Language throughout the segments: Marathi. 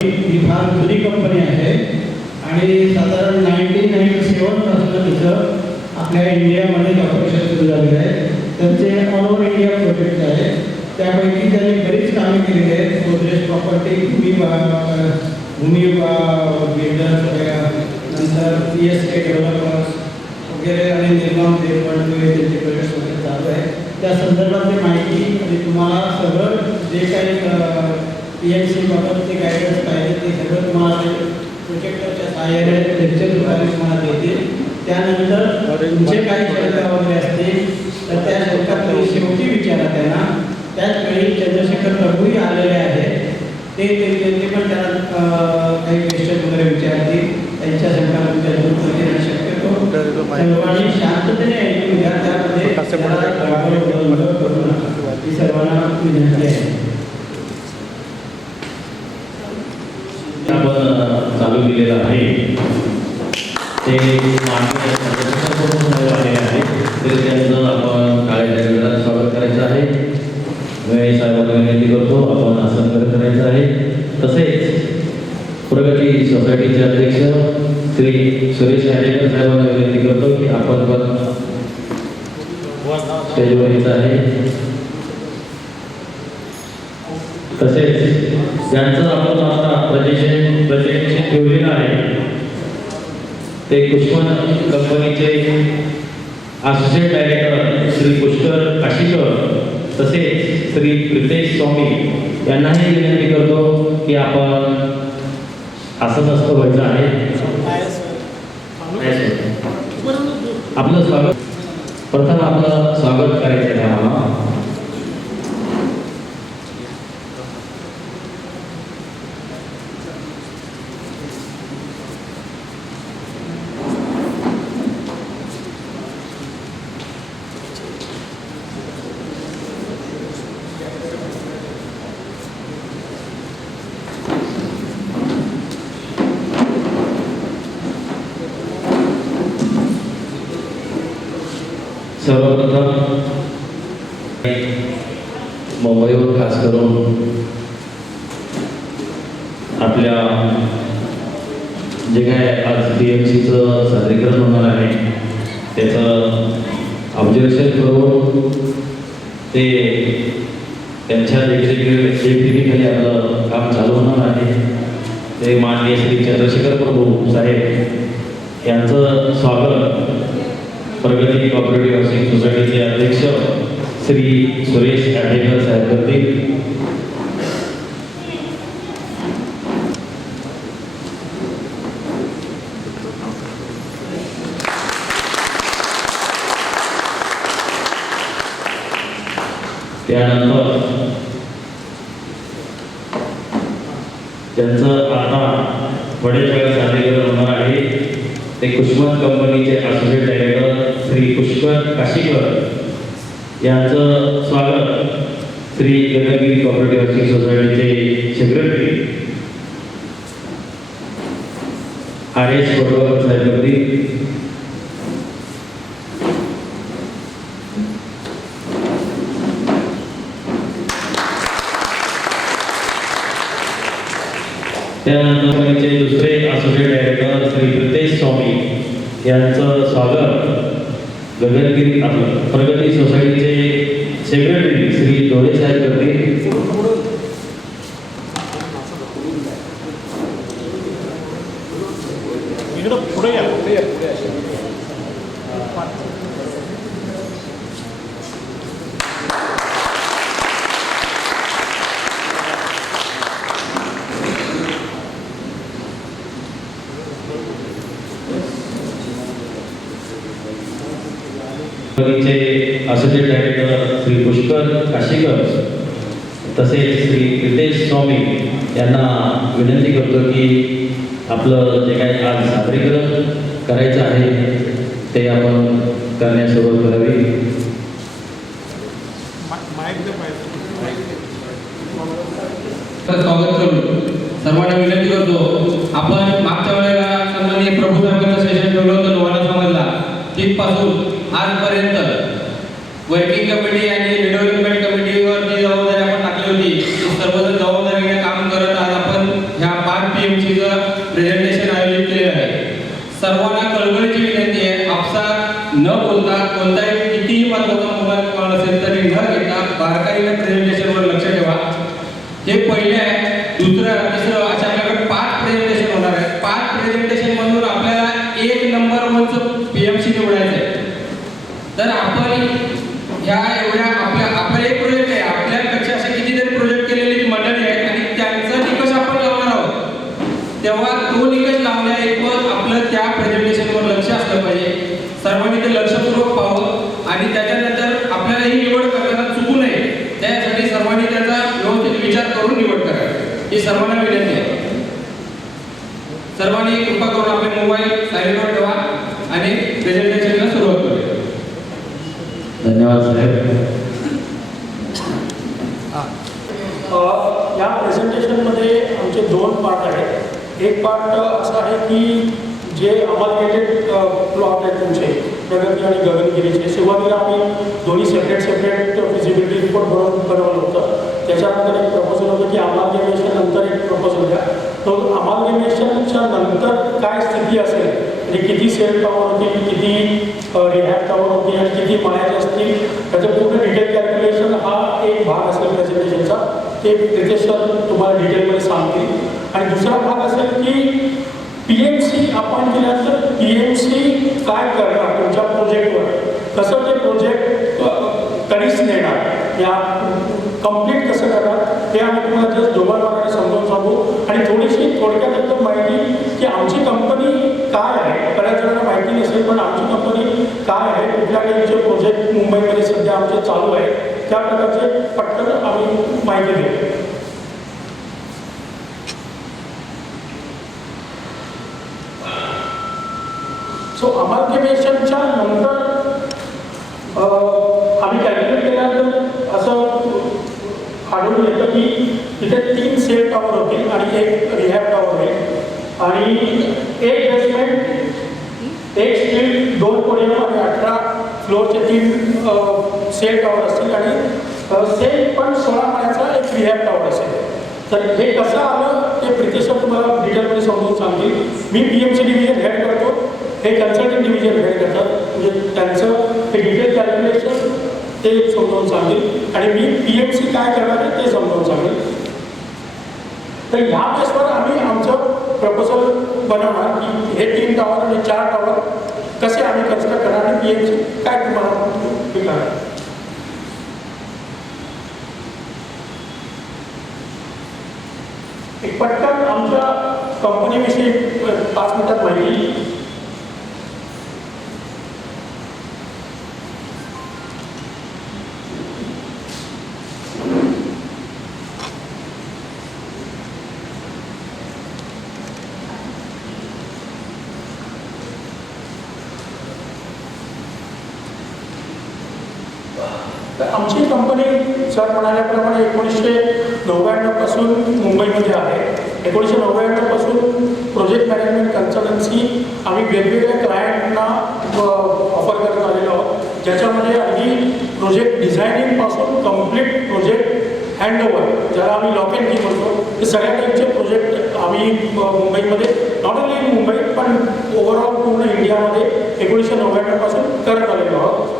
ही फार जुनी कंपनी आहे आणि साधारण 1997 पासून तिथं आपल्या इंडियामध्ये ऑपरेशन सुरू झालेलं आहे. त्यांचे ऑल ओव्हर इंडिया प्रोजेक्ट आहे. त्यापैकी त्यांनी बरीच कामे केलेली आहेत. गोदरेज प्रॉपर्टी, भूमी बिल्डर्स, नंतर PSK डेव्हलपर्स वगैरे आणि निर्माण त्यांचे प्रोजेक्ट्स वगैरे चालू आहे. त्या संदर्भातली माहिती आणि तुम्हाला सगळं जे काही PMC बाबतचे गायडन्स पाहिजे ते सगळं तुम्हाला प्रोजेक्टरच्या सहाय्याने लेक्चरद्वारे तुम्हाला देतील. त्यानंतर तुमचे काही शंका वगैरे असतील तर त्या शंका तुम्ही शेवटी विचारा त्यांना. त्याचवेळी चंद्रशेखर प्रभूही आलेले आहेत. ते पण त्यांना काही क्वेश्चन वगैरे विचारतील. त्यांच्या शंका तुमच्या दूर करण्याची शक्यतो सर्वांनी शांततेने ऐकून घ्या. त्यामध्ये करू नका ही सर्वांना विनंती आहे. आपण चालू केलेलं आहे ते माननीय आलेले आहे. तरी त्यांचं आपण काळ्या जगतात स्वागत करायचं आहे. मी साहेबांना विनंती करतो आपण आसन करायचं आहे. तसेच प्रगती सोसायटीचे अध्यक्ष श्री सुरेश आडेकर साहेबांना विनंती करतो की आपण पण स्टेजवर यायचं आहे. तसेच ज्यांचं आपण आता प्रेझेंटेशन ठेवलेलं आहे ते कुष्मन कंपनीचे असोसिएट डायरेक्टर श्री पुष्कर काशीकर तसेच श्री प्रितेश स्वामी यांनाही विनंती करतो की आपण आसनस्थ व्हायचं आहे. आपलं स्वागत प्रथम आपलं स्वागत करायचं आहे आम्हाला. सर्वप्रथम मुंबईवर खास करून आपल्या जे काय आज PMCचं सादरीकरण होणार आहे त्याचं ऑब्झर्वेशन करून ते त्यांच्या देखरेखीखाली आपलं काम चालू होणार आहे. ते माननीय श्री चंद्रशेखर प्रभू साहेब यांचं स्वागत प्रगती कोऑपरेटिव्ह हाऊसिंग सोसायटीचे अध्यक्ष श्री सुरेश आडेकर साहेब करतील. त्यानंतर त्यांचं आता थोड्याच वेळात सादरीकरण होणार आहे. ते कुष्मन कंपनीचे असोसिएट डायरेक्टर श्री पुष्कर काशीकर यांचं स्वागत श्री गगनगिरी कोऑपरेटिव्ह हाऊसिंग सोसायटीचे सेक्रेटरी RS कोटवाकर साहेब करतील. त्यानंतर कंपनीचे दुसरे असोसिएट डायरेक्टर श्री प्रितेश स्वामी यांचं स्वागत गगनगिरी प्रगती सोसायटीचे सेक्रेटरी श्री डोळे साहेब करतील. असोसिएट डायरेक्टर श्री पुष्कर काशीकर तसेच श्री प्रितेश स्वामी यांना विनंती करतो की आपलं जे काही आज सादरीकरण करायचं आहे ते आपण करण्यास सुरुवात करावी. स्वागत करून सर्वांना विनंती करतो. आपण मागच्या वेळेला सन्माननीय प्रभू साहेबांचं सेशन ठेवलं होतं लोहारा समाजला. तिथपासून आजपर्यंत वर्किंग कमिटी आणि डेव्हलपमेंट कमिटीवर जी जबाबदारी आपण टाकली होती सर्वजण जबाबदारीने काम करत आज आपण ह्या आज PMCचं प्रेझेंटेशन आयोजित केलेलं आहे. सर्वांना कळकळीची विनंती आहे, आपसात न बोलता कोणताही कितीही महत्त्वाचा मोबाईल कॉल असेल तरी न घेता बारकाईने प्रेझेंटेशनवर लक्ष ठेवा. हे पहिले आहे. दुसरं तिसरं अशा आपल्याकडे 5 प्रेझेंटेशन होणार आहेत. 5 प्रेझेंटेशन मधून आपल्याला 1 नंबर 1चं PMC निवडायचं आहे. तर आपण ह्या एवढ्या आपला एक प्रोजेक्ट आहे, आपल्यापेक्षा असे कितीतरी प्रोजेक्ट केलेली मंडळी आहेत आणि त्यांचा निकष आपण लावणार आहोत. तेव्हा तो निकष लावण्या ऐवज आपलं त्या प्रेझेंटेशनवर लक्ष असलं पाहिजे. सर्वांनी ते लक्षपूर्वक पाहावं आणि त्याच्यानंतर आपल्याला ही निवड करताना चुकू नये, त्यासाठी सर्वांनी त्याचा व्यवस्थित विचार करून निवड करावी, ही सर्वांना विनंती आहे. सर्वांनी कृपा करून आपले मोबाईल सायलेंटवर ठेवा आणि प्रेझेंटेशनला सुरुवात करूया. धन्यवाद साहेब. या प्रेझेंटेशनमध्ये आमचे 2 पार्ट आहेत. एक पार्ट असा आहे की जे अमलकेटेड प्लॉट आहेत तुमचे प्रगती आणि गगनगिरीचे, सुरुवातीला आम्ही दोन्ही सेपरेट फिजिबिलिटी रिपोर्ट बनवलं होतं. त्याच्यानंतर एक प्रपोजल होतं की अमालगेमेशन नंतर एक प्रपोजल द्या. तो अमालगेमेशनच्या नंतर काय स्थिती असेल, म्हणजे किती सेल टॉवर होतील, किती रिहॅब टॉवर होतील आणि किती माळ्याचे असतील, त्याचं पूर्ण डिटेल कॅल्क्युलेशन हा एक भाग असेल प्रेझेंटेशनचा. ते रितेश सर तुम्हाला डिटेलमध्ये सांगतील. आणि दुसरा भाग असेल की PMC आपण केल्यानंतर PMC काय करणार तुमच्या प्रोजेक्टवर, कसं ते प्रोजेक्ट कधीच नेणार, या कम्प्लीट कसं करणार, हे आम्ही तुम्हाला जस्ट दोघांना समजावून सांगू. आणि थोडीशी थोडक्यात एकदम माहिती की आमची कंपनी काय आहे. बऱ्याच जणांना माहिती नसेल, पण आमची कंपनी काय आहे, कुठल्या टाईपचे प्रोजेक्ट मुंबईमध्ये सध्या आमचे चालू आहे, त्या प्रकारचे पटकन आम्ही माहिती देतो. सो अमालगेमेशनच्या नंतर आम्ही कॅल्क्युलेट केल्यानंतर असं आढळून येतं की तिथे 3 सेल टॉवर होतील आणि 1 रिहॅब टॉवर होईल आणि 1 बेसमेंट, 1 स्ट्रीट, 2 पोडियम आणि 18 फ्लोअरचे 3 सेल टॉवर असतील आणि सेल पण 16 माळ्याचा 1 रिहॅब टॉवर असेल. तर हे कसं आलं ते प्रितेश तुम्हाला डिटेलमध्ये समजून सांगतील. मी PMC डिव्हिजन हेड करतो, हे कन्सल्टिंग डिव्हिजन हेड करतात, म्हणजे त्यांचं हे डिटेल कॅल्क्युलेशन ते समजावून सांगेल आणि मी PMC काय करणार आहे ते समजावून सांगेल. तर ह्या बेसवर आम्ही आमचं प्रपोजल बनवणार की हे 3 टॉवर आणि 4 टॉवर कसे आम्ही कन्स्ट्रक्ट करणार आणि PMC काय तुम्हाला हे करणार. एक पटकन आमच्या कंपनीविषयी 5 मिनिटात माहिती. आमची कंपनी सर म्हणाल्याप्रमाणे 1999 पासून मुंबईमध्ये आहे. 1999 पासून प्रोजेक्ट मॅनेजमेंट कन्सल्टन्सी आम्ही वेगवेगळ्या क्लायंटना ऑफर करत आलेलो आहोत, ज्याच्यामध्ये अगदी प्रोजेक्ट डिझायनिंगपासून कम्प्लीट प्रोजेक्ट हँडओव्हर, ज्याला आम्ही लॉक अँड की म्हणतो, ते सगळ्या टाईपचे प्रोजेक्ट आम्ही मुंबईमध्ये, नॉट ओन्ली इन मुंबई पण ओव्हरऑल पूर्ण इंडियामध्ये 1999 पासून करत आलेलो आहोत.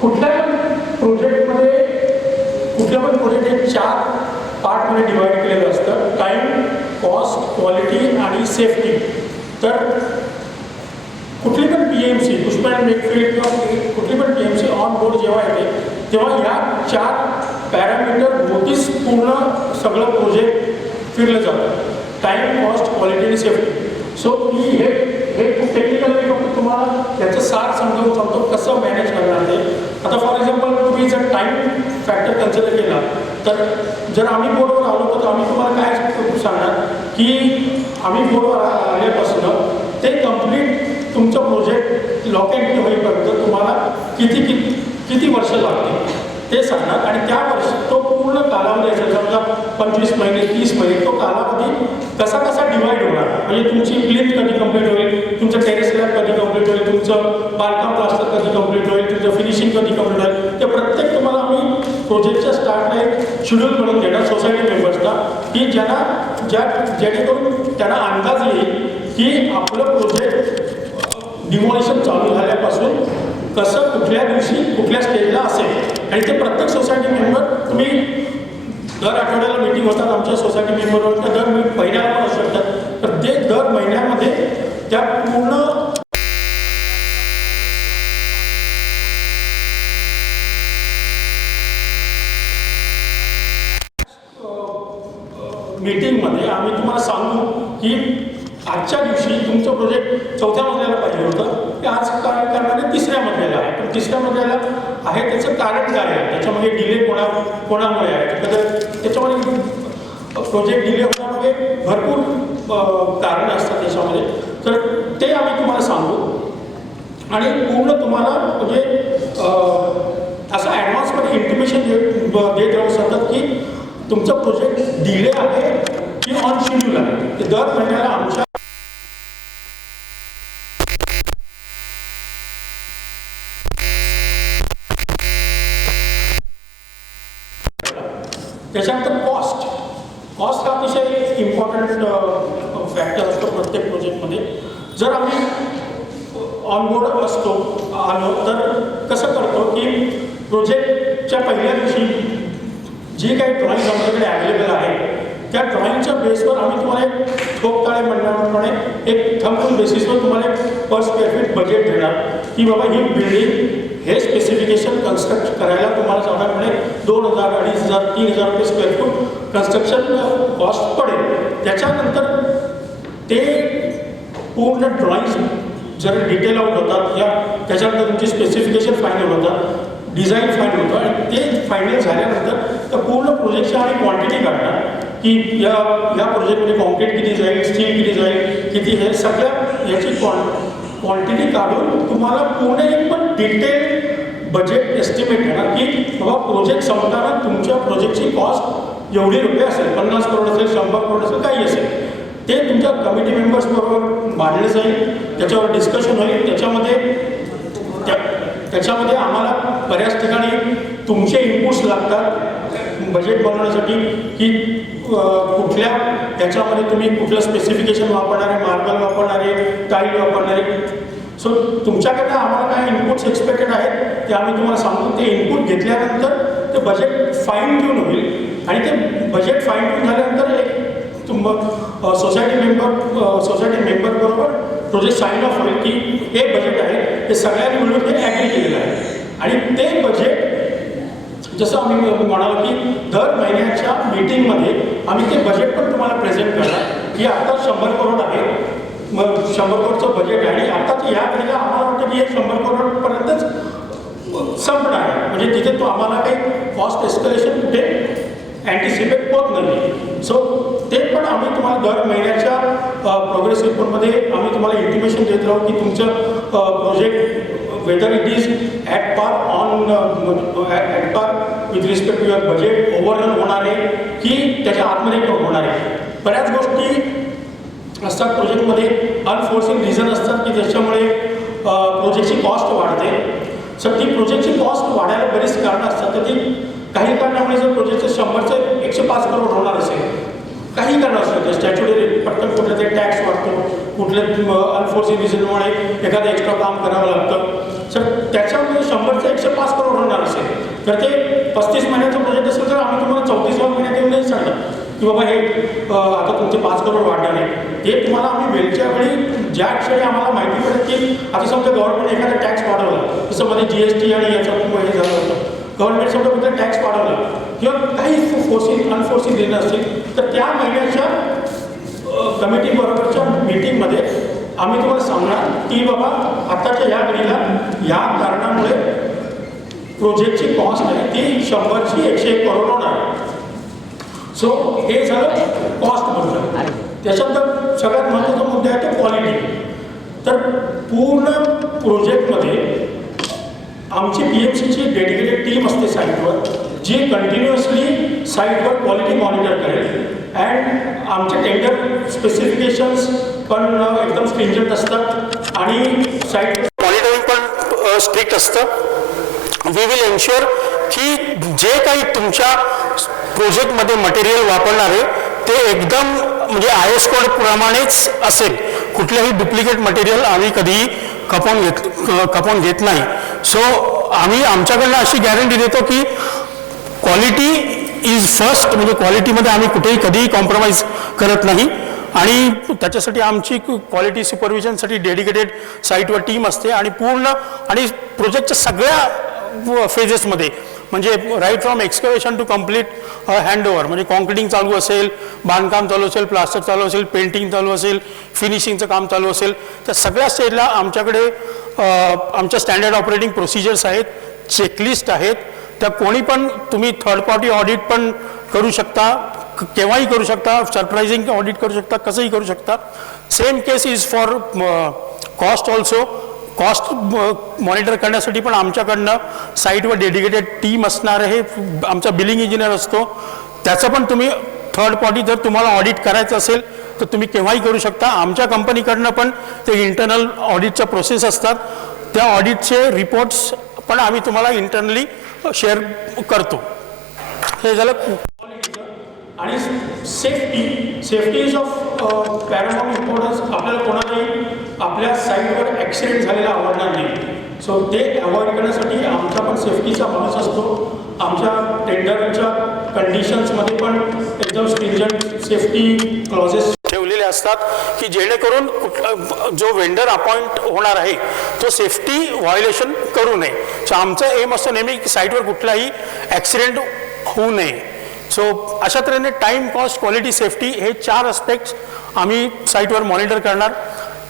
कुठल्या पण प्रोजेक्ट हे 4 पार्टमध्ये डिवाइड केलेलं असतं: टाईम, कॉस्ट, क्वालिटी आणि सेफ्टी. तर कुठली पण PMC, पुष्पा अँड मेकफील्ड किंवा कुठली पण PMC ऑन बोर्ड जेव्हा येते तेव्हा या 4 पॅरामीटर भोवतीच पूर्ण सगळं प्रोजेक्ट फिरलं जातं: टाईम, कॉस्ट, क्वालिटी आणि सेफ्टी. सो मी हे खूप टेक्निकल आहे, फक्त तुम्हाला याचं सार समजावून सांगतो कसं मॅनेज करणार ते. आता फॉर एक्झाम्पल तुम्ही जर टाईम फॅक्टर कन्सिडर केला तर जर आम्ही बोर्डवर आलो तर आम्ही तुम्हाला काय सांगणार की आम्ही बोर्डवर आल्यापासून ते कम्प्लीट तुमचं प्रोजेक्ट लॉक अँड की होईपर्यंत तुम्हाला किती वर्ष लागतील ते सांगणार. आणि त्या वर्ष तो पूर्ण कालावधी असेल, समजा 25 महिने, 30 महिने, तो कालावधी कसा डिवाइड होणार, म्हणजे तुमची प्लिंथ कधी कंप्लीट होईल, तुमचं टेरेस लॅब कधी कंप्लीट होईल, तुमचं बांधकाम प्लास्टर कधी कंप्लीट होईल, तुमचं फिनिशिंग कधी कंप्लीट होईल, ते प्रत्येक तुम्हाला आम्ही प्रोजेक्टच्या स्टार्टला एक शेड्यूल बनवून देणार सोसायटी मेंबर्सला की जेणेकरून त्यांना अंदाज येईल की आपलं प्रोजेक्ट डिमॉलिशन चालू झाल्यापासून कसं कुठल्या दिवशी कुठल्या स्टेजला असेल आणि ते प्रत्येक सोसायटी मेंबर तुम्ही दर आठवड्याला मीटिंग होतात आमच्या सोसायटी मेंबरवर तर दर महिन्याला पण असू शकतात तर ते दर महिन्यामध्ये त्या पूर्ण मीटिंगमध्ये आम्ही तुम्हाला सांगू की आजच्या दिवशी तुमचं प्रोजेक्ट 4थ्या मजल्याला पाहिजे होतं की आज काय करणारे 3ऱ्या मजल्याला आहे पण 3ऱ्या मजल्याला आहे त्याचं कारण काय आहे त्याच्यामध्ये डिले कोणामुळे आहे त्याच्यामध्ये प्रोजेक्ट डिले होण्यामध्ये भरपूर कारणं असतात त्याच्यामध्ये तर ते आम्ही तुम्हाला सांगू आणि पूर्ण तुम्हाला म्हणजे असं ॲडव्हान्समध्ये इंटिमेशन देत राहू शकतात की तुमचं प्रोजेक्ट डिले आहे की ऑन शेड्यूल आहे ते दर महिन्याला आमच्या त्याच्यानंतर कॉस्ट हा अतिशय इम्पॉर्टंट फॅक्टर असतो प्रत्येक प्रोजेक्टमध्ये जर आम्ही ऑनबोर्ड असतो आलो तर कसं करतो की प्रोजेक्टच्या पहिल्या दिवशी जी काही ड्रॉईंग आमच्याकडे अवेलेबल आहे त्या ड्रॉईंगच्या बेसवर आम्ही तुम्हाला एक ठोकताळे म्हणण्याप्रमाणे एक थंब बेसिसवर तुम्हाला एक पर स्क्वेअर फीट बजेट देणार की बाबा ही बिल्डिंग हे स्पेसिफिकेशन कन्स्ट्रक्ट करायला तुम्हाला साधारणपणे 2,000, 2,500, 3,000 रुपये स्क्वेअर फूट कन्स्ट्रक्शन कॉस्ट पडेल त्याच्यानंतर ते पूर्ण ड्रॉईंग्स जर डिटेल आउट होतात या त्याच्यानंतर तुमची स्पेसिफिकेशन फायनल होतात डिझाईन फायनल होतं आणि ते फायनल झाल्यानंतर तर पूर्ण प्रोजेक्टची आम्ही क्वांटिटी काढणार की या प्रोजेक्टमध्ये कॉन्क्रीट किती जाईल स्टील किती जाईल किती हे सगळ्या याची क्वांटिटी काढून तुम्हाला पूर्ण एक पण डिटेल बजेट एस्टिमेट देणार की बाबा प्रोजेक्ट संपताना तुमच्या प्रोजेक्टची कॉस्ट एवढी रुपये असेल 50 करोड असेल 100 करोड असेल काही असेल ते तुमच्या कमिटी मेंबर्सबरोबर मांडलं जाईल त्याच्यावर डिस्कशन होईल त्याच्यामध्ये आम्हाला बऱ्याच ठिकाणी तुमचे इनपुट्स लागतात बजेट बनवण्यासाठी की कुठल्या त्याच्यामध्ये तुम्ही कुठलं स्पेसिफिकेशन वापरणारे मार्बल वापरणारे टाईल वापरणारे सो तुमच्याकडनं आम्हाला काय इनपुट्स एक्सपेक्टेड आहेत ते आम्ही तुम्हाला सांगू ते इनपुट घेतल्यानंतर ते बजेट फाईन ट्यून होईल आणि ते बजेट फाईन ट्यून झाल्यानंतर एक सोसायटी मेंबर बरोबर प्रोजेक्ट साईन ऑफ होईल की हे बजेट आहे हे सगळ्यांनी मिळून ते ॲग्री केलेलं आहे आणि ते बजेट जसं आम्ही म्हणालो की दर महिन्याच्या मीटिंगमध्ये आम्ही ते बजेट पण तुम्हाला प्रेझेंट करणार की आता 100 करोड आहे मग 100 करोडचं बजेट आहे आणि आताच या घडीला आम्हाला वाटतं की हे 100 करोडपर्यंतच संपणार आहे म्हणजे तिथे तो आम्हाला काही कॉस्ट एस्कलेशन कुठे अँटिसिपेट होत नाही सो ते पण आम्ही तुम्हाला दर महिन्याच्या प्रोग्रेस रिपोर्टमध्ये आम्ही तुम्हाला इंटिमेशन देत राहू की तुमचं project whether it is at par with respect to your budget overrun होणार आहे की त्याच्या आतमध्ये पण होणार आहे बऱ्याच गोष्टी असतात प्रोजेक्टमध्ये अनफोर्सिंग रिझन असतात की ज्याच्यामुळे प्रोजेक्टची कॉस्ट वाढते सर ती प्रोजेक्टची कॉस्ट वाढायला बरीच कारणं असतात तर ती काही कारणामुळे जर प्रोजेक्टचं 100चं 105 करोड होणार असेल काही कारण असतं स्टॅच्युटरी पटकन कुठलं तरी टॅक्स वाढतो कुठल्या अनफोर्सिंग रिझनमुळे एखादं एक्स्ट्रा काम करावं लागतं सर त्याच्यामध्ये 100चं 105 करोड होणार असेल तर ते 35 महिन्याचं प्रोजेक्ट असेल तर आम्ही तुम्हाला 34व्या महिन्यात येऊन नाही सांगणार की बाबा हे आता तुमचे 5 करोड वाढणार आहे ते तुम्हाला आम्ही वेळच्या वेळी ज्या क्षणी आम्हाला माहिती पडेल की आता समजा गव्हर्नमेंट एखादा टॅक्स वाढवला जसं मध्ये GST आणि याचं हे झालं होतं गव्हर्नमेंट समजा कुठला टॅक्स वाढवला किंवा काही अनफोर्सिंग रिझन असतील तर त्या महिन्याच्या कमिटी बरोबरच्या मीटिंगमध्ये आम्ही तुम्हाला सांगणार की बाबा आत्ताच्या या घडीला या कारणामुळे प्रोजेक्टची कॉस्ट आहे ती 100ची 101 करोड होणार सो हे झालं कॉस्टबद्दल त्याच्यानंतर सगळ्यात महत्त्वाचा मुद्दा आहे तो क्वालिटी तर पूर्ण प्रोजेक्टमध्ये आमची PMCची डेडिकेटेड टीम असते साईटवर जी कंटिन्युअसली साईटवर क्वालिटी मॉनिटर करेल अँड आमचे टेंडर स्पेसिफिकेशन्स पण एकदम स्ट्रिंजंट असतात आणि साईट मॉनिटरिंग पण स्ट्रिक्ट असतं वी विल एन्श्युअर की जे काही तुमच्या प्रोजेक्टमध्ये मटेरियल वापरणार आहे ते एकदम म्हणजे IS कोड प्रमाणेच असेल. कुठल्याही डुप्लिकेट मटेरियल आम्ही कधीही खपवून घेत नाही. सो आम्ही आमच्याकडनं अशी गॅरंटी देतो की क्वालिटी इज फर्स्ट, म्हणजे क्वालिटीमध्ये आम्ही कुठेही कधीही कॉम्प्रोमाइज करत नाही. आणि त्याच्यासाठी आमची क्वालिटी सुपरविजनसाठी डेडिकेटेड साईटवर टीम असते आणि पूर्ण आणि प्रोजेक्टच्या सगळ्या फेजेसमध्ये म्हणजे right from excavation to complete handover, म्हणजे कॉन्क्रिटिंग चालू असेल, बांधकाम चालू असेल, प्लास्टर चालू असेल, पेंटिंग चालू असेल, फिनिशिंगचं काम चालू असेल, त्या सगळ्या स्टेजला आमच्याकडे आमच्या स्टँडर्ड ऑपरेटिंग प्रोसिजर्स आहेत, चेकलिस्ट आहेत. त्या कोणी पण तुम्ही थर्ड पार्टी ऑडिट पण करू शकता, केव्हाही करू शकता, सरप्रायझिंग ऑडिट करू शकता, कसंही करू शकता. Same case is for cost also. Cost monitor करण्यासाठी पण आमच्याकडनं साईटवर डेडिकेटेड टीम असणार आहे. आमचा बिलिंग इंजिनियर असतो. त्याचं पण तुम्ही थर्ड पार्टी जर तुम्हाला ऑडिट करायचं असेल तर तुम्ही केव्हाही करू शकता. आमच्या कंपनीकडनं पण ते इंटरनल ऑडिटच्या प्रोसेस असतात. त्या ऑडिटचे रिपोर्ट्स पण आम्ही तुम्हाला इंटरनली शेअर करतो. हे झालं. आणि सेफ्टी इज ऑफ पॅरामाउंट इम्पॉर्टन्स. आपल्याला कोणालाही आपल्या साईटवर ॲक्सिडेंट झालेला आवडणार नाही. सो ते अवॉइड करण्यासाठी आमचा पण सेफ्टीचा माणूस असतो. आमच्या टेंडरच्या कंडिशन्समध्ये पण एकदम स्ट्रिंजंट सेफ्टी क्लॉजेस ठेवलेले असतात की जेणेकरून जो वेंडर अपॉइंट होणार आहे तो सेफ्टी व्हायोलेशन करू नये. सो आमचं एम असतो नेहमी की साईटवर कुठलाही ॲक्सिडेंट होऊ नये. सो अशा तऱ्हेने टाईम, कॉस्ट, क्वालिटी, सेफ्टी हे 4 अस्पेक्ट्स आम्ही साईटवर मॉनिटर करणार.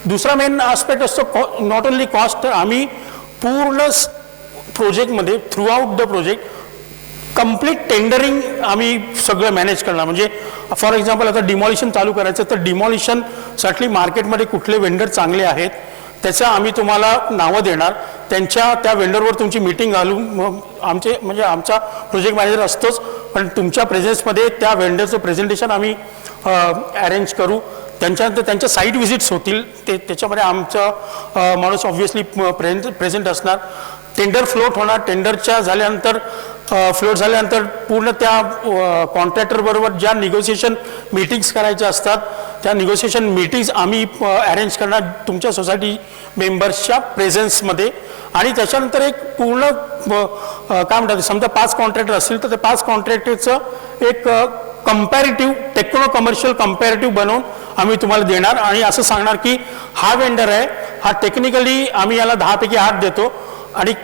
दुसरा मेन आस्पेक्ट असतो नॉट ओन्ली कॉस्ट, तर आम्ही पूर्ण प्रोजेक्टमध्ये through out the project complete tendering आम्ही सगळं मॅनेज करणार. म्हणजे फॉर एक्झाम्पल आता डिमॉलिशन चालू करायचं तर डिमॉलिशनसाठी मार्केटमध्ये कुठले वेंडर चांगले आहेत त्याचं आम्ही तुम्हाला नावं देणार. त्या वेंडरवर तुमची मीटिंग घालून आमचा प्रोजेक्ट मॅनेजर असतोच, पण तुमच्या प्रेझेन्समध्ये त्या वेंडरचं प्रेझेंटेशन आम्ही अरेंज करू. त्यांच्यानंतर त्यांच्या साईट व्हिजिट्स होतील. त्याच्यामध्ये आमचा माणूस ऑब्व्हियसली प्रेझेंट असणार. टेंडर फ्लोट होणार. टेंडरच्या फ्लोट झाल्यानंतर पूर्ण त्या कॉन्ट्रॅक्टरबरोबर ज्या निगोसिएशन मीटिंग्स करायच्या असतात त्या निगोसिएशन मीटिंग्स आम्ही अरेंज करणार तुमच्या सोसायटी मेंबर्सच्या प्रेझेन्समध्ये. आणि त्याच्यानंतर एक पूर्ण काय म्हणतात, समजा 5 कॉन्ट्रॅक्टर असतील तर त्या 5 कॉन्ट्रॅक्टरचं एक कंपॅरेटिव्ह टेक्नो कमर्शियल कंपॅरेटिव्ह बनवून आम्ही तुम्हाला देणार आणि असं सांगणार की हा वेंडर आहे, हा टेक्निकली आम्ही याला 10 पैकी 8 देतो आणि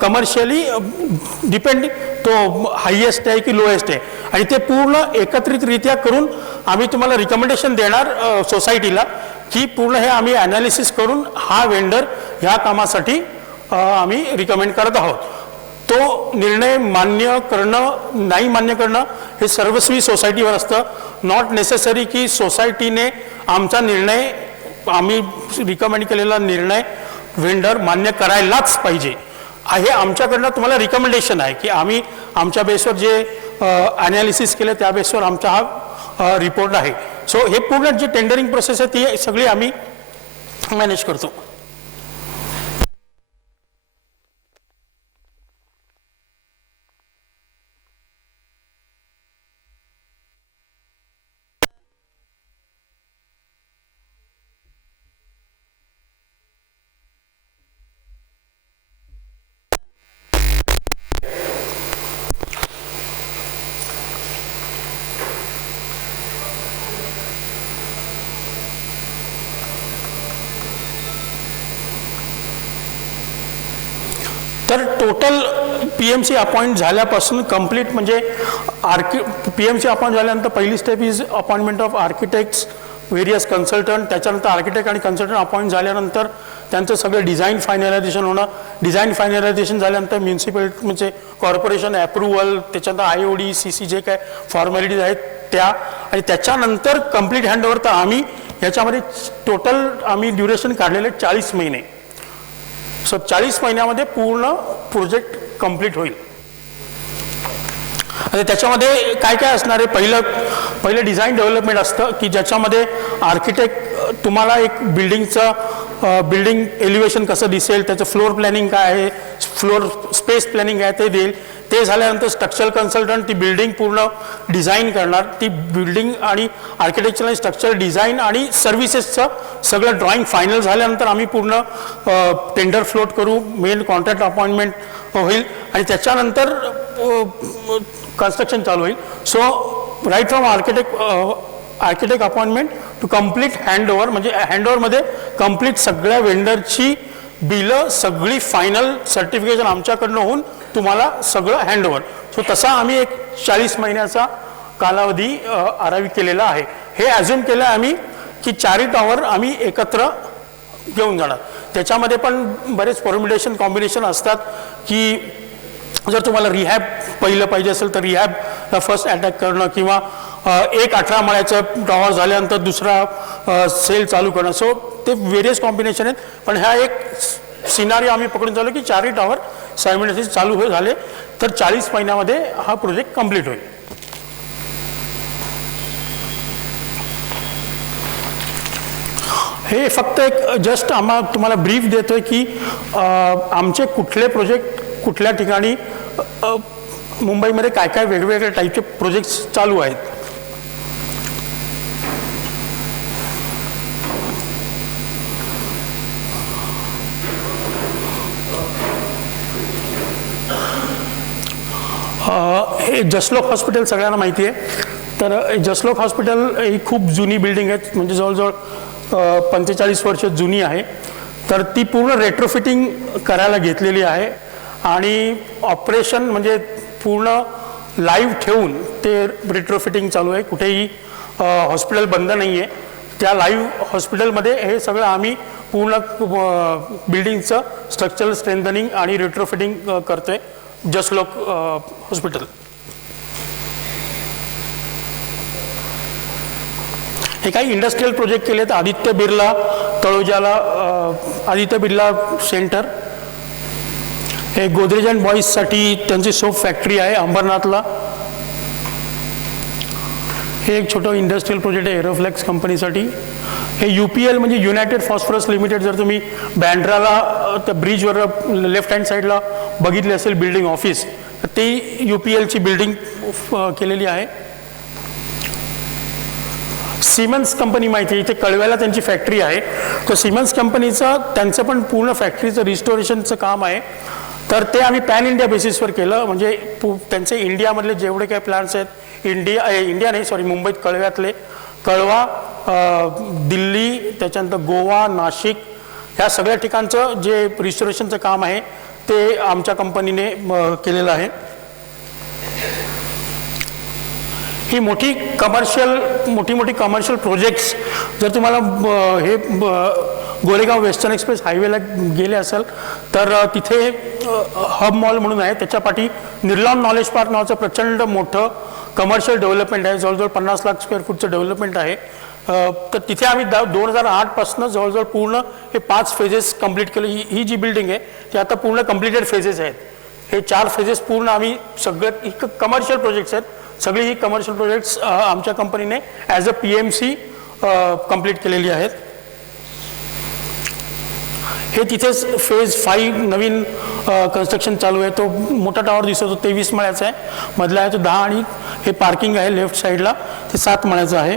कमर्शियली डिपेंड तो हायेस्ट आहे की लोएस्ट आहे. आणि ते पूर्ण एकत्रितरित्या करून आम्ही तुम्हाला रिकमेंडेशन देणार सोसायटीला की पूर्ण हे आम्ही ॲनालिसिस करून हा वेंडर ह्या कामासाठी आम्ही रिकमेंड करत आहोत. तो निर्णय मान्य करणं नाही मान्य करणं हे सर्वस्वी सोसायटीवर असतं. नॉट नेसेसरी की सोसायटीने आमचा निर्णय, आम्ही रिकमेंड केलेला निर्णय वेंडर मान्य करायलाच पाहिजे. हे आमच्याकडनं तुम्हाला रिकमेंडेशन आहे की आम्ही आमच्या बेसवर जे ॲनालिसिस केलं त्या बेसवर आमचा हा रिपोर्ट आहे. सो हे पूर्ण जे टेंडरिंग प्रोसेस आहे ती सगळी आम्ही मॅनेज करतो. तर टोटल PMC अपॉइंट झाल्यापासून कंप्लीट म्हणजे PMC अपॉइंट झाल्यानंतर पहिली step is appointment of architects, various consultant. त्याच्यानंतर आर्किटेक्ट आणि कन्सल्टंट अपॉइंट झाल्यानंतर त्यांचं सगळं डिझाईन फायनलायझेशन होणं. डिझाईन फायनलायझेशन झाल्यानंतर म्युन्सिपॅलिटी म्हणजे कॉर्पोरेशन अप्रुव्हल, त्याच्यानंतर IOD CC जे काय फॉर्मॅलिटीज आहेत त्या, आणि त्याच्यानंतर कंप्लीट हँडओव्हर. तर आम्ही ह्याच्यामध्ये टोटल आम्ही ड्युरेशन काढलेले 40 महिने. सो 40 महिन्यामध्ये पूर्ण प्रोजेक्ट कंप्लीट होईल. आणि त्याच्यामध्ये काय काय असणार आहे, पहिलं डिझाईन डेव्हलपमेंट असतं की ज्याच्यामध्ये आर्किटेक्ट तुम्हाला एक बिल्डिंगचं बिल्डिंग एलिव्हेशन कसं दिसेल, त्याचं फ्लोअर प्लॅनिंग काय आहे, फ्लोअर स्पेस प्लॅनिंग आहे ते देईल. ते झाल्यानंतर स्ट्रक्चरल कन्सल्टंट ती बिल्डिंग पूर्ण डिझाईन करणार. ती बिल्डिंग आणि आर्किटेक्चर आणि स्ट्रक्चरल डिझाईन आणि सर्व्हिसेसचं सगळं ड्रॉइंग फायनल झाल्यानंतर आम्ही पूर्ण टेंडर फ्लोट करू, मेन कॉन्ट्रॅक्ट अपॉइंटमेंट होईल आणि त्याच्यानंतर कन्स्ट्रक्शन चालू होईल. So right from architect appointment to complete handover, म्हणजे हँडओव्हरमध्ये कम्प्लीट सगळ्या वेंडरची बिलं सगळी फायनल सर्टिफिकेशन आमच्याकडनं होऊन तुम्हाला सगळं हँडओव्हर. सो तसा आम्ही एक 40 महिन्याचा कालावधी आरावी केलेला आहे. हे ॲझ्युम केलं आम्ही की 4 टॉवर आम्ही एकत्र घेऊन जाणार. त्याच्यामध्ये पण बरेच परम्युटेशन कॉम्बिनेशन असतात की जर तुम्हाला रिहॅब पहिलं पाहिजे असेल तर रिहॅबला फर्स्ट अटॅक करणं किंवा एक 18 माळ्याचं टॉवर झाल्यानंतर दुसरा सेल चालू करणं. सो ते व्हेरियस कॉम्बिनेशन आहेत. पण ह्या एक सिनारिओ आम्ही पकडून चालू की 4 टॉवर सायमल्टेनियसली चालू झाले तर 40 महिन्यामध्ये हा प्रोजेक्ट कंप्लीट होईल. हे फक्त एक जस्ट तुम्हाला ब्रीफ देतोय की आमचे कुठले प्रोजेक्ट कुठल्या ठिकाणी मुंबईमध्ये काय काय वेगवेगळ्या टाईपचे प्रोजेक्ट्स चालू आहेत. हे जसलोक हॉस्पिटल सगळ्यांना माहिती आहे. तर जसलोक हॉस्पिटल ही खूप जुनी बिल्डिंग आहे, म्हणजे जवळजवळ 45 वर्ष जुनी आहे. तर ती पूर्ण रेट्रोफिटिंग करायला घेतलेली आहे आणि ऑपरेशन म्हणजे पूर्ण लाईव्ह ठेवून ते रेट्रोफिटिंग चालू आहे. कुठेही हॉस्पिटल बंद नाही आहे. त्या लाईव्ह हॉस्पिटलमध्ये हे सगळं आम्ही पूर्ण बिल्डिंगचं स्ट्रक्चरल स्ट्रेंथनिंग आणि रेट्रोफिटिंग करतोय जसलोक हॉस्पिटल. हे काही इंडस्ट्रियल प्रोजेक्ट केले आहेत. आदित्य बिर्ला तळोजाला आदित्य बिर्ला सेंटर, हे गोदरेज अँड बॉईजसाठी त्यांची सोप फॅक्टरी आहे अंबरनाथला. हे एक छोटं इंडस्ट्रियल प्रोजेक्ट आहे एरोफ्लेक्स कंपनीसाठी. हे UPL म्हणजे युनायटेड फॉस्फरस लिमिटेड. जर तुम्ही बँड्राला त्या ब्रिजवर लेफ्ट हँड साईडला बघितली असेल बिल्डिंग ऑफिस, तर ती UPLची बिल्डिंग केलेली आहे. सिमन्स कंपनी माहिती आहे, इथे कळव्याला त्यांची फॅक्टरी आहे. तर सिमन्स कंपनीचं त्यांचं पण पूर्ण फॅक्टरीचं रिस्टोरेशनचं काम आहे. तर ते आम्ही पॅन इंडिया बेसिसवर केलं. म्हणजे त्यांचे इंडियामधले जेवढे काही प्लांट्स आहेत, इंडिया नाही सॉरी मुंबईत कळव्यातले, कळवा, दिल्ली, त्याच्यानंतर गोवा, नाशिक, ह्या सगळ्या ठिकाणचं जे रिस्टोरेशनचं काम आहे ते आमच्या कंपनीने केलेलं आहे. ही मोठी कमर्शियल प्रोजेक्ट्स जर तुम्हाला हे गोरेगाव वेस्टर्न एक्सप्रेस हायवेला गेले असेल तर तिथे हब मॉल म्हणून आहे. त्याच्या पाठी निर्लॉन नॉलेज पार्क नावाचं प्रचंड मोठं कमर्शियल डेव्हलपमेंट आहे. जवळजवळ 50 लाख स्क्वेअर फूटचं डेव्हलपमेंट आहे. तर तिथे आम्ही 2008पासून जवळजवळ पूर्ण हे 5 फेजेस कंप्लीट केले. ही जी बिल्डिंग आहे ती आता पूर्ण कंप्लिटेड फेजेस आहेत. हे 4 फेजेस पूर्ण आम्ही सगळ्यात कमर्शियल प्रोजेक्ट्स आहेत. सगळी ही कमर्शियल प्रोजेक्ट्स आमच्या कंपनीने ॲज अ PMC कंप्लीट केलेली आहेत. हे तिथेच फेज 5 नवीन कन्स्ट्रक्शन चालू आहे. तो मोठा टॉवर दिसतो 23 माळ्याचा आहे. मधला आहे तो 10 आणि हे पार्किंग आहे लेफ्ट साईडला ते 7 माळ्याचं आहे.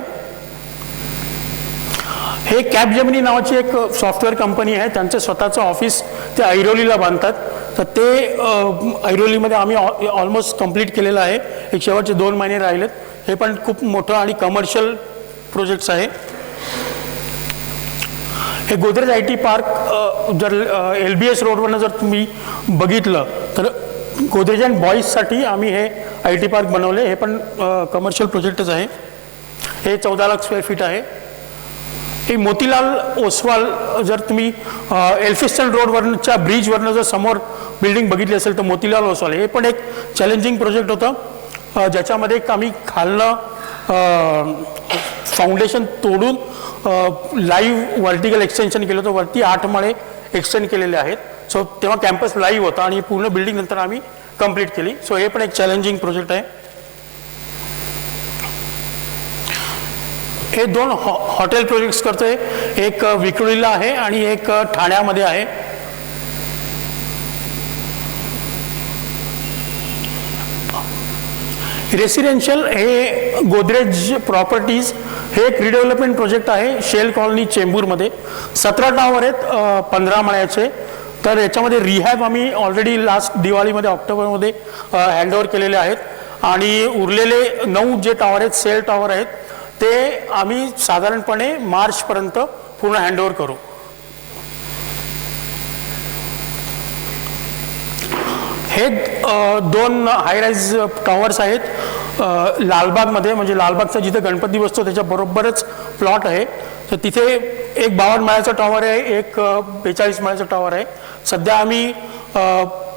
हे कॅपजेमिनी नावाची एक सॉफ्टवेअर कंपनी आहे. त्यांचं स्वतःचं ऑफिस ते ऐरोलीला बांधतात. तर ते ऐरोलीमध्ये आम्ही ऑलमोस्ट कंप्लीट केलेलं आहे. एक शेवटचे 2 महिने राहिलेत. हे पण खूप मोठं आणि कमर्शियल प्रोजेक्ट्स आहे. हे गोदरेज IT पार्क जर LBS रोडवरनं जर तुम्ही बघितलं तर गोदरेज अँड बॉईजसाठी आम्ही हे IT पार्क बनवले. हे पण कमर्शियल प्रोजेक्टच आहे. हे 14 लाख स्क्वेअर फीट आहे. हे मोतीलाल ओसवाल जर तुम्ही एल्फिस्टन रोडवरच्या ब्रिजवरनं जर समोर बिल्डिंग बघितली असेल तर मोतीलाल ओसवाल हे पण एक चॅलेंजिंग प्रोजेक्ट होतं. ज्याच्यामध्ये आम्ही खालनं फाउंडेशन तोडून लाईव्ह व्हर्टिकल एक्सटेन्शन केलं होतं. वरती 8 माळे एक्सटेंड केलेले आहेत. सो तेव्हा कॅम्पस लाईव्ह होता आणि पूर्ण बिल्डिंग नंतर आम्ही कंप्लीट केली. सो हे पण एक चॅलेंजिंग प्रोजेक्ट आहे. हे दोन हॉटेल प्रोजेक्ट्स करतोय, एक विक्रोळीला आहे आणि एक ठाण्यामध्ये आहे. रेसिडेन्शियल हे गोदरेज प्रॉपर्टीज हे एक रिडेव्हलपमेंट प्रोजेक्ट आहे शेल कॉलनी चेंबूरमध्ये. 17 टॉवर आहेत 15 माळ्याचे. तर याच्यामध्ये रिहॅब आम्ही ऑलरेडी लास्ट दिवाळीमध्ये ऑक्टोबरमध्ये हँडओव्हर केलेले आहेत आणि उरलेले 9 जे टॉवर आहेत सेल टॉवर आहेत ते आम्ही साधारणपणे मार्चपर्यंत पूर्ण हँडओव्हर करू. हे 2 हायराईज टॉवर्स आहेत लालबागमध्ये, म्हणजे लालबागचा जिथे गणपती बसतो त्याच्या बरोबरच प्लॉट आहे. तर तिथे एक 52 माळ्याचा टॉवर आहे, एक 42 माळ्याचा टॉवर आहे. सध्या आम्ही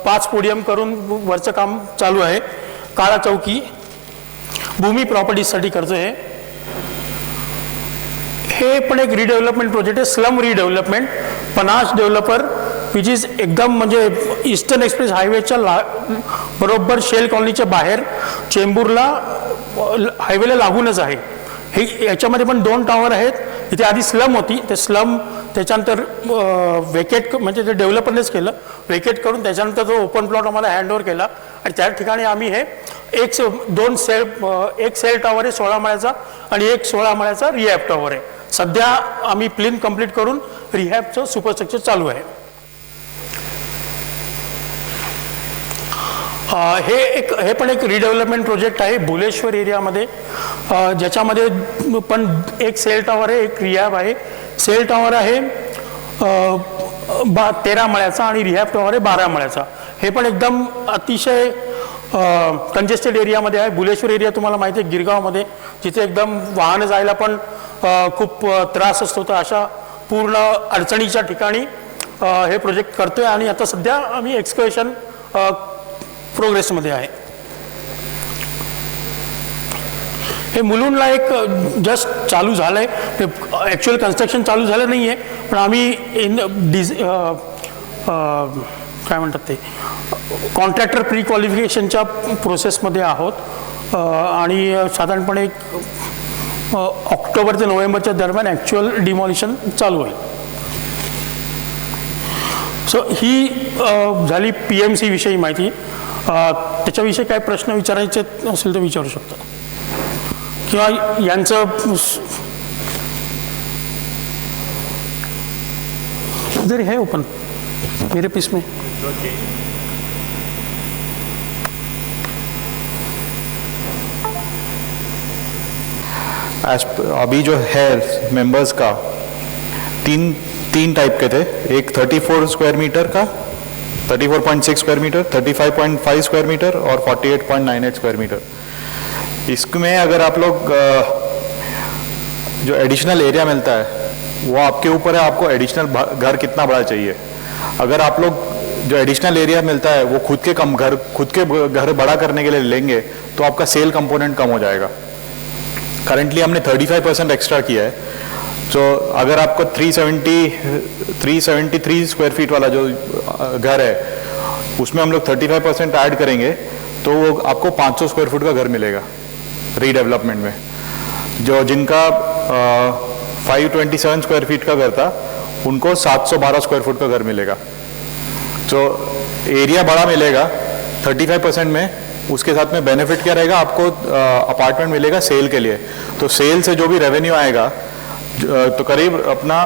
5 पोडियम करून वरचं काम चालू आहे. काळा चौकी भूमी प्रॉपर्टीजसाठी करतो आहे. हे पण एक रिडेव्हलपमेंट प्रोजेक्ट आहे, स्लम रिडेव्हलपमेंट. पनास डेव्हलपर विच इज एकदम म्हणजे ईस्टर्न एक्सप्रेस हायवेच्या बरोबर शेल कॉलनीच्या बाहेर चेंबूरला हायवेला लागूनच आहे. हे याच्यामध्ये पण 2 टॉवर आहेत. इथे आधी स्लम होती, ते स्लम त्याच्यानंतर वेकेट म्हणजे ते डेव्हलपरनेच केलं, वेकेट करून त्याच्यानंतर तो ओपन प्लॉट आम्हाला हँडओव्हर केला आणि त्या ठिकाणी आम्ही हे एक सेल टॉवर आहे 16 माळ्याचा आणि एक 16 माळ्याचा रिहॅब टॉवर आहे. सध्या आम्ही प्लिन कंप्लीट करून रिहॅबचं सुपरस्ट्रक्चर चालू आहे. हे पण एक रिडेव्हलपमेंट प्रोजेक्ट आहे भुलेश्वर एरियामध्ये, ज्याच्यामध्ये पण एक सेल टॉवर आहे, एक रिहॅब आहे. सेल टॉवर आहे 13 माळ्याचा आणि रिहॅब टॉवर आहे 12 माळ्याचा. हे पण एकदम अतिशय कंजेस्टेड एरियामध्ये आहे. भुलेश्वर एरिया तुम्हाला माहिती आहे गिरगावमध्ये, जिथे एकदम वाहनं जायला पण खूप त्रास असतो. तर अशा पूर्ण अडचणीच्या ठिकाणी हे प्रोजेक्ट करतोय आणि आता सध्या आम्ही एक्सकवेशन प्रोग्रेसमध्ये आहे. हे मुलुंडला एक जस्ट चालू झालं आहे, ॲक्च्युअल कन्स्ट्रक्शन चालू झालं नाही आहे, पण आम्ही काय म्हणतात ते कॉन्ट्रॅक्टर प्री क्वालिफिकेशनच्या प्रोसेसमध्ये आहोत आणि साधारणपणे ऑक्टोबर ते नोव्हेंबरच्या दरम्यान ॲक्च्युअल डिमॉलिशन चालू होईल. सो ही झाली PMC विषयी माहिती. त्याच्याविषयी काय प्रश्न विचारायचे असेल तर विचारू शकता किंवा यांचं इधर है ओपन मेरे पीस में. अभी जो है मेंबर्स का तीन टाइप के थे. एक 34 स्क्वायर मीटर का, 34.6 स्क्वायर मीटर, 35.5 स्क्वायर मीटर और 48.98 स्क्वायर मीटर. इसमें अगर आप लोग जो एडिशनल एरिया मिलता है वो आपके ऊपर है, आपको एडिशनल घर कितना बड़ा चाहिए. अगर आप लोग जो एडिशनल एरिया मिलता है वो खुद के घर बड़ा करने के लिए लेंगे तो आपका सेल कंपोनेंट कम हो जाएगा. करंटली हमने 35% एक्स्ट्रा किया है. तो अगर आपको 373 स्क्वायर फीट वाला जो घर है उसमें हम लोग 35% ऐड करेंगे तो वो आपको 500 स्क्वायर फुट का घर मिलेगा रीडेवलपमेंट में. जो जिनका 527 स्क्वायर फीट का घर था उनको 712 स्क्वायर फुट का घर मिलेगा. तो एरिया बड़ा मिलेगा 35% में. उसके साथ में बेनिफिट क्या रहेगा, आपको अपार्टमेंट मिलेगा सेल के लिए. तो सेल से जो भी रेवेन्यू आएगा तो करीब अपना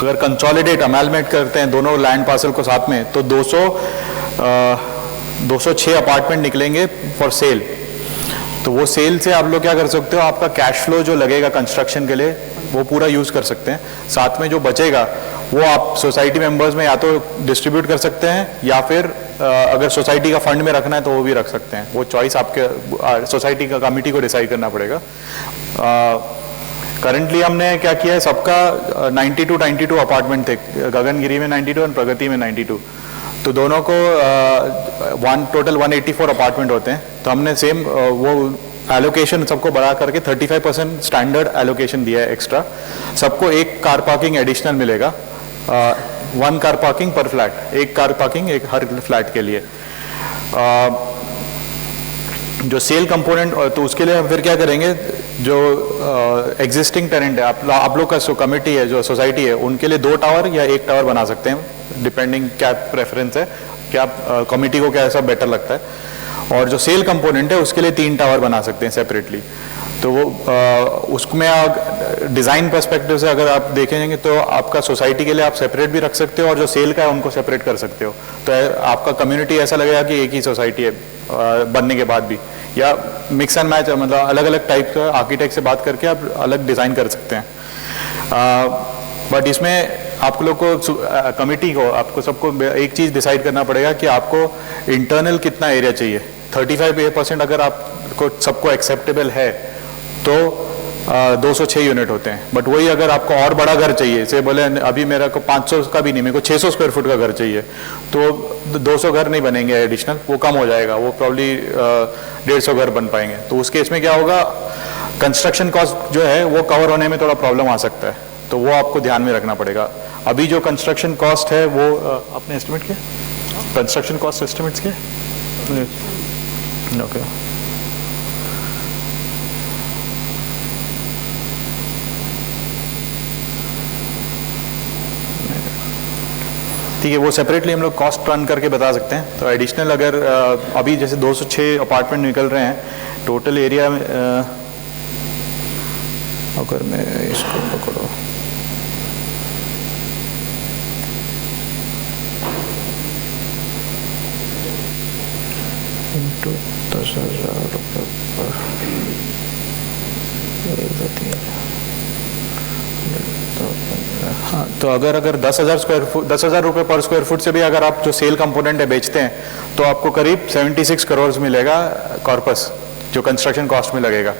अगर कंसोलिडेट अमेलमेट करते हैं दोनों लैंड पार्सल को साथ में तो 206 अपार्टमेंट निकलेंगे फॉर सेल. तो वो सेल से आप लोग क्या कर सकते हो, आपका कैश फ्लो जो लगेगा कंस्ट्रक्शन के लिए वो पूरा यूज़ कर सकते हैं. साथ में जो बचेगा वो आप सोसाइटी मेंबर्स में या तो डिस्ट्रीब्यूट कर सकते हैं या फिर अगर सोसाइटी का फंड में रखना है तो वो भी रख सकते हैं. वो चॉइस आपके सोसाइटी का कमिटी को डिसाइड करना पड़ेगा. करंटली हमने क्या किया है, सबका 92 अपार्टमेंट थे. गगनगिरी में 92 और प्रगति में 92. तो दोनों को टोटल 184 अपार्टमेंट होते हैं. तो हमने सेम वो एलोकेशन सबको बढ़ा करके 35% स्टैंडर्ड एलोकेशन दिया है एक्स्ट्रा. सबको एक कार पार्किंग एडिशनल मिलेगा. 1 कार पार्किंग पर फ्लैट, एक कार पार्किंग एक हर फ्लैट के लिए. जो सेल कंपोनेंट, तो उसके लिए हम फिर क्या करेंगे, जो एग्जिस्टिंग टेनेंट है, आप लोग का कमिटी है, जो सोसाइटी है, उनके लिए 2 टावर या 1 टावर बना सकते हैं, डिपेंडिंग क्या प्रेफरेंस है, क्या कमिटी को क्या ऐसा बेटर लगता है। और जो सेल कंपोनेंट है उसके लिए 3 टावर बना सकते हैं सेपरेटली। तो वो उसमें डिज़ाइन पर्सपेक्टिव से अगर आप देखेंगे तो आपका सोसाइटी के लिए आप सेपरेट भी रख सकते हो, और जो सेल का है उनको सेपरेट कर सकते हो। तो आपका कम्युनिटी ऐसा लगेगा कि एक ही सोसाइटी है बनने के बाद भी, या मिक्स एंड मैच, मतलब अलग अलग टाइप का आर्किटेक्ट से बात करके आप अलग डिज़ाइन कर सकते हैं। बट इसमें आप लोग को, कमिटी को, आपको सबको एक चीज़ डिसाइड करना पड़ेगा कि आपको इंटरनल कितना एरिया चाहिए। 35% अगर आपको सबको एक्सेप्टेबल है तो 206 यूनिट होते हैं। बट वही अगर आपको और बड़ा घर चाहिए, से बोले अभी मेरा को 500 का भी नहीं, मेरे को 600 स्क्वायर फुट का घर चाहिए, तो 200 घर नहीं बनेंगे एडिशनल, वो कम हो जाएगा, वो प्रॉब्ली 150 घर बन पाएंगे। तो उस केस में क्या होगा, कंस्ट्रक्शन कॉस्ट जो है वो कवर होने में थोड़ा प्रॉब्लम आ सकता है, तो वो आपको ध्यान में रखना पड़ेगा। अभी जो कंस्ट्रक्शन कॉस्ट है वो आपने एस्टिमेट किया, कंस्ट्रक्शन कॉस्ट एस्टिमेट्स किया? ओके, ठीक है, वो सेपरेटली हम लोग कॉस्ट रन करके बता सकते हैं। तो एडिशनल अगर अभी जैसे 206 अपार्टमेंट निकल रहे हैं टोटल एरिया में, अगर मैं इसको पकड़ो, इंटू 10,000 रुपये पर, हाँ, तो अगर 10,000 रुपये पर स्क्वायर फुट से भी अगर आप जो सेल कंपोनेंट है बेचते हैं, तो आपको करीब 76 करोड़ मिलेगा कॉर्पस, जो कंस्ट्रक्शन कॉस्ट में लगेगा,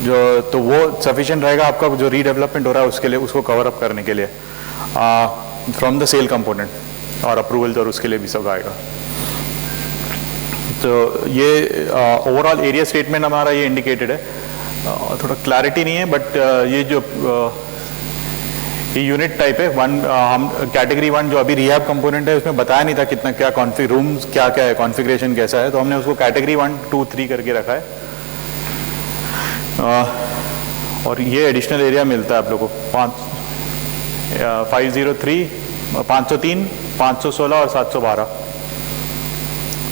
जो तो वो सफिशिएंट रहेगा आपका जो रीडेवलपमेंट हो रहा है उसके लिए, उसको कवर अप करने के लिए फ्रॉम द सेल कंपोनेंट, और अप्रूवल और उसके लिए भी सब आएगा। तो ये ओवरऑल एरिया स्टेटमेंट हमारा ये इंडिकेटेड है, थोड़ा क्लैरिटी नहीं है, बट ये जो ये यूनिट टाइप है हम कैटेगरी 1 जो अभी रिहैब कंपोनेंट है उसमें बताया नहीं था कितना क्या रूम्स क्या क्या है, कॉन्फ़िगरेशन कैसा है, तो हमने उसको कैटेगरी 1, 2, 3 करके रखा है। और ये एडिशनल एरिया मिलता है आप लोगों को 503, 503, 516 और 712।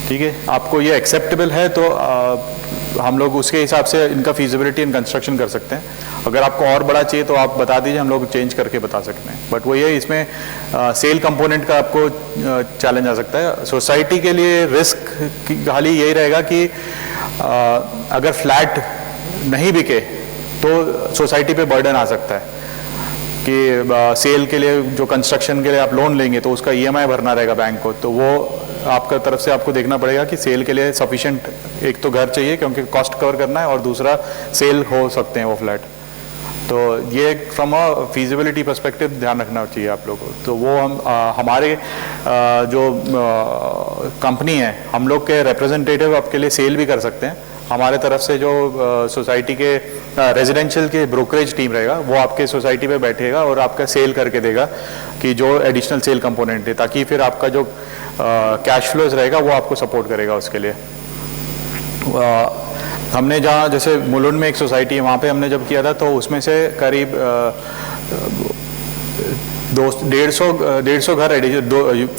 ठीक है, आपको ये एक्सेप्टेबल है तो हम लोग उसके हिसाब से इनका फीजिबिलिटी इन कंस्ट्रक्शन कर सकते हैं। अगर आपको और बड़ा चाहिए तो आप बता दीजिए, हम लोग चेंज करके बता सकते हैं। बट वो ये इसमें सेल कंपोनेंट का आपको चैलेंज आ सकता है। सोसाइटी के लिए रिस्क खाली यही रहेगा कि अगर फ्लैट नहीं बिके तो सोसाइटी पे बर्डन आ सकता है कि सेल के लिए जो कंस्ट्रक्शन के लिए आप लोन लेंगे तो उसका EMI भरना रहेगा बैंक को, तो वो आपका तरफ से आपको देखना पड़ेगा कि सेल के लिए सफिशिएंट एक तो घर चाहिए क्योंकि कॉस्ट कवर करना है, और दूसरा सेल हो सकते हैं वो फ्लैट। तो ये फ्रॉम अ फीजिबिलिटी पर्सपेक्टिव ध्यान रखना चाहिए आप लोगों को। तो वो हम हमारे जो कंपनी है हम लोग के रिप्रेजेंटेटिव आपके लिए सेल भी कर सकते हैं। हमारे तरफ से जो सोसाइटी के रेजिडेंशियल के ब्रोकरेज टीम रहेगा वो आपके सोसाइटी पे बैठेगा और आपका सेल करके देगा कि जो एडिशनल सेल कंपोनेंट है, ताकि फिर आपका जो कैश फ्लोज रहेगा वो आपको सपोर्ट करेगा उसके लिए। हमने जहाँ जैसे मुलुंड में एक सोसाइटी है वहाँ पे हमने जब किया था तो उसमें से करीब 150 घर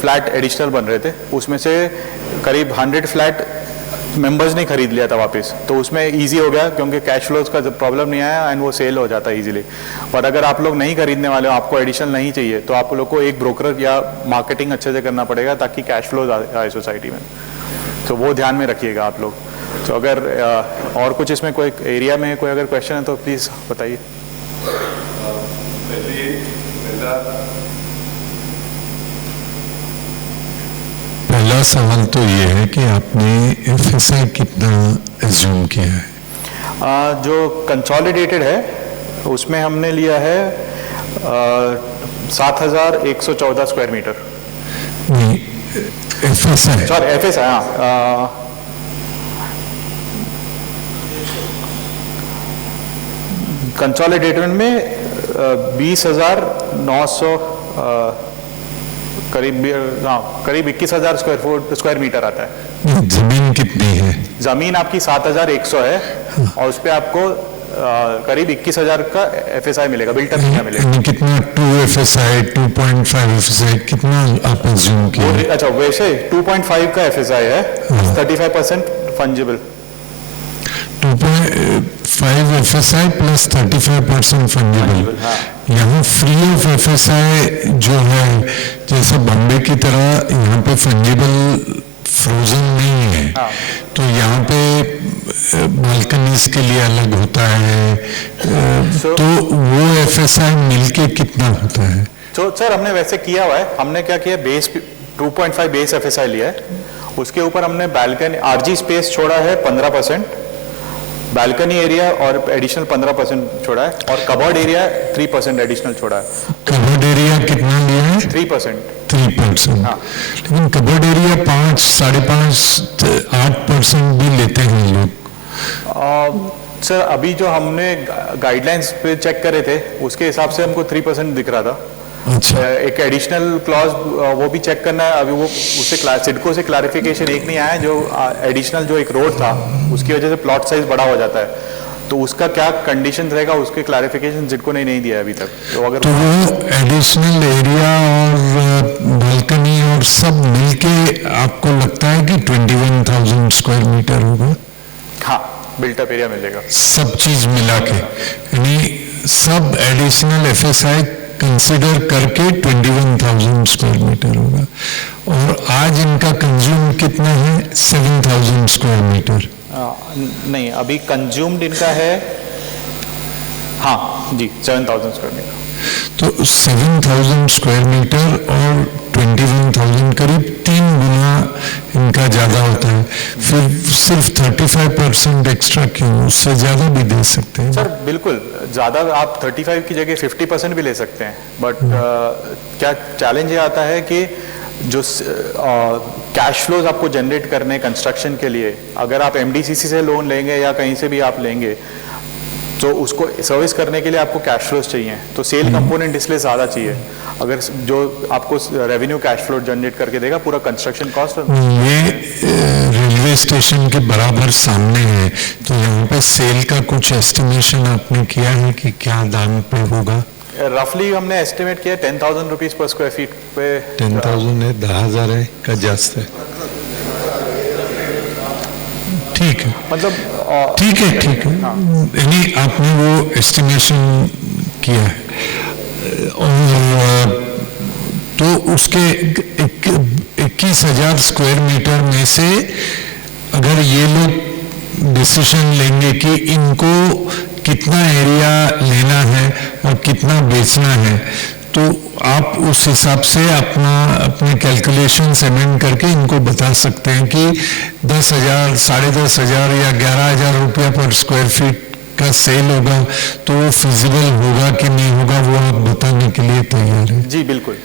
फ्लैट एडिशनल बन रहे थे, उसमें से करीब 100 फ्लैट मेंबर्स ने खरीद लिया था वापस, तो उसमें इजी हो गया क्योंकि कैश फ्लोज का प्रॉब्लम नहीं आया एंड वो सेल हो जाता है इजीली। और अगर आप लोग नहीं खरीदने वाले हो, आपको एडिशनल नहीं चाहिए, तो आप लोग को एक ब्रोकर या मार्केटिंग अच्छे से करना पड़ेगा ताकि कैश फ्लोज आए सोसाइटी में। तो वो ध्यान में रखिएगा आप लोग। तो अगर और कुछ इसमें कोई एरिया में कोई अगर क्वेश्चन है तो प्लीज़ बताइए। पहला सवाल तो ये है कि आपने FSI कितना एज्यूम किया है? जो कंसोलिडेटेड है उसमें हमने लिया है 7,114 स्क्वायर मीटर। नहीं, FSI। सॉरी FSI, हाँ। कंसोलिडेटेड में 20,900 करीब 21,000 स्क्वायर मीटर आता है। जमीन कितनी है? जमीन आपकी 7100 है और उस पर आपको करीब 21,000 का FSI मिलेगा, बिल्टअप एरिया मिलेगा। यानी कितना 2 FSI 2.5 FSI कितना आप एज्यूम किया? अच्छा वैसे 2.5 का FSI है, 35% फंजिबल। 2.5 FSI plus 35% fungible. हाँ। यहाँ फ्री ऑफ FSI जो है, जैसे बॉम्बे की तरह यहाँ पे फंजिबल फ्रोजन नहीं है। हाँ। तो यहाँ पे बालकनीज के लिए अलग होता है, तो वो FSI मिलके कितना होता है? तो सर हमने वैसे किया हुआ है, हमने क्या किया, बेस 2.5 बेस FSI लिया है, उसके ऊपर हमने बालकनी RG स्पेस छोड़ा है 15%, बालकनी एरिया और एडिशनल 15% छोड़ा है, और कबर्ड एरिया 3% एडिशनल छोड़ा है। कबर्ड एरिया कितना लिया है? 3%। 3%। हाँ। लेकिन कबर्ड एरिया 5, 5.5, 8% भी लेते हैं लोग। सर अभी जो हमने गाइडलाइंस पे चेक करे थे उसके हिसाब से हमको 3% दिख रहा था। अच्छा। एक एडिशनल क्लॉज वो भी चेक करना है, अभी वो उससे सिडको से क्लैरिफिकेशन एक नहीं आया, जो एडिशनल जो एक रोड था उसकी वजह से प्लॉट साइज बड़ा हो जाता है, तो उसका क्या कंडीशन रहेगा उसके क्लैरिफिकेशन सिडको ने नहीं दिया अभी तक। तो अगर तो वो एडिशनल एरिया और बालकनी और सब मिलके आपको लगता है कि 21,000 स्क्वायर मीटर होगा? हाँ, बिल्टअप एरिया मिलेगा सब चीज मिला के, यानी सब एडिशनल FSI कंसिडर करके 21,000 स्क्वायर मीटर होगा। और आज इनका कंज्यूम कितना है? 7,000 स्क्वायर मीटर। नहीं, अभी कंज्यूम्ड इनका है, हाँ जी, 7,000 स्क्वायर मीटर। तो 7,000 स्क्वायर मीटर और 21,000 करीब 3 गुना इनका ज्यादा होता है। फिर सिर्फ 35% एक्स्ट्रा क्यों? उससे ज्यादा भी दे सकते हैं। सर बिल्कुल, ज़्यादा आप 35 की जगह 50% भी ले सकते हैं, बट क्या चैलेंज ये आता है कि जो कैश फ्लोज आपको जनरेट करने कंस्ट्रक्शन के लिए, अगर आप MDCC से लोन लेंगे या कहीं से भी आप लेंगे, तो उसको सर्विस करने के लिए आपको कैश फ्लोज चाहिए, तो सेल कंपोनेंट इसलिए ज़्यादा चाहिए। अगर जो आपको रेवेन्यू कैश फ्लो जनरेट करके देगा, पूरा कंस्ट्रक्शन कॉस्ट। ये रेलवे स्टेशन के बराबर सामने है, तो यहाँ पे सेल का कुछ एस्टिमेशन आपने किया है कि क्या दाम पे होगा? रफली हमने एस्टिमेट किया 10,000 रुपीज पर स्क्वायर फीट पे। 10,000 है, 10,000 है का जास्त है? ठीक है, मतलब ठीक है, ठीक है। यानी आपने वो एस्टिमेशन किया है, और तो उसके 21,000 स्क्वायर मीटर में से अगर ये लोग डिसीजन लेंगे कि इनको कितना एरिया लेना है और कितना बेचना है, तो आप उस हिसाब से अपने कैलकुलेशन अमेंड करके इनको बता सकते हैं कि 10,000, 10,500 या 11,000 रुपया पर स्क्वायर फीट का सेल होगा, तो वो फिजिबल होगा कि नहीं होगा, वो आप बताने के लिए तैयार है? जी बिल्कुल।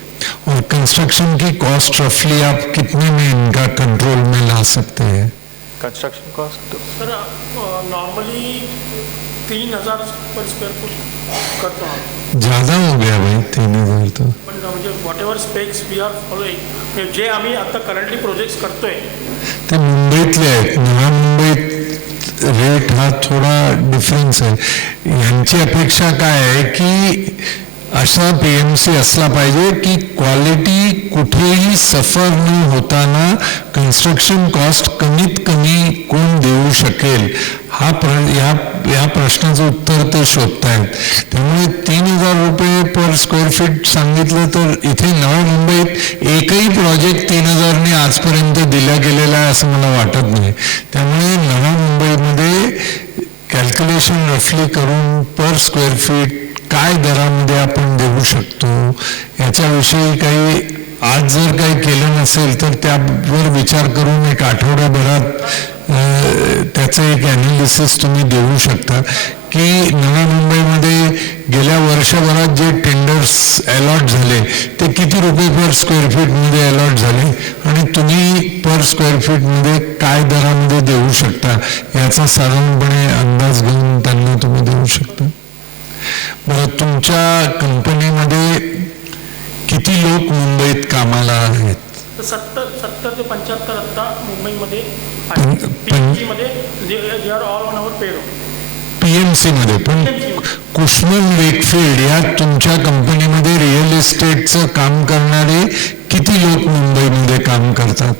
और कंस्ट्रक्शन की कॉस्ट रफली आप कितने में इनका कंट्रोल में ला सकते हैं? Construction cost sir normally 3,000 per square foot करतो आम्ही, ज़्यादा हो गया भाई 3,000 तो। पण म्हणजे whatever specs we are following, जे आम्ही आता करंटली प्रोजेक्ट्स करतोय ते मुंबईतले आहेत, नवा मुंबईत रेट हा थोडा डिफरन्स आहे। यांची अपेक्षा काय आहे की असा PMC असला पाहिजे की क्वालिटी कुठेही सफर न होताना कन्स्ट्रक्शन कॉस्ट कमीत कमी कोण देऊ शकेल, या प्रश्नाचं उत्तर ते शोधतायत। त्यामुळे 3,000 रुपये पर स्क्वेअर फीट सांगितलं तर इथे नव्या मुंबईत एकही प्रोजेक्ट 3,000ने आजपर्यंत दिला गेलेला आहे असं मला वाटत नाही। त्यामुळे नव्या मुंबईमध्ये कॅल्क्युलेशन रफली करून पर स्क्वेअर फीट काय दरामध्ये आपण देऊ शकतो याच्याविषयी काही आज जर काही केलं नसेल तर त्यावर विचार करून एक आठवड्याभरात त्याचं एक ॲनालिसिस तुम्ही देऊ शकता की नव्या मुंबईमध्ये गेल्या वर्षभरात जे टेंडर्स अलॉट झाले ते किती रुपये पर स्क्वेअर फीटमध्ये अलॉट झाले आणि तुम्ही पर स्क्वेअर फीटमध्ये काय दरामध्ये देऊ शकता याचा साधारणपणे अंदाज घेऊन त्यांना तुम्ही देऊ शकता। बरं, तुमच्या कंपनीमध्ये किती लोक मुंबईत कामाला आहेत? 70 ते 75 आता मुंबईमध्ये आणि पण- PMC मध्ये they are all on our payroll. PMC मध्ये पण कुशमन वेकफिल्ड या तुमच्या कंपनीमध्ये रिअल इस्टेटचं काम करणारे किती लोक मुंबईमध्ये काम करतात?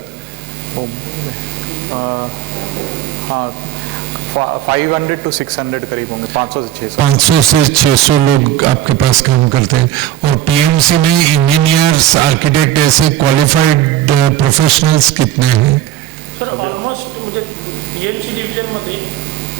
हाँ 500 to 600 करीब होंगे, 500 से 600. 500 से 600 लोग आपके पास काम करते हैं. और PMC में इंजीनियर्स, आर्किटेक्ट ऐसे क्वालिफाइड प्रोफेशनल्स कितने हैं? सर ऑलमोस्ट म्हणजे PMC डिव्हिजनमध्ये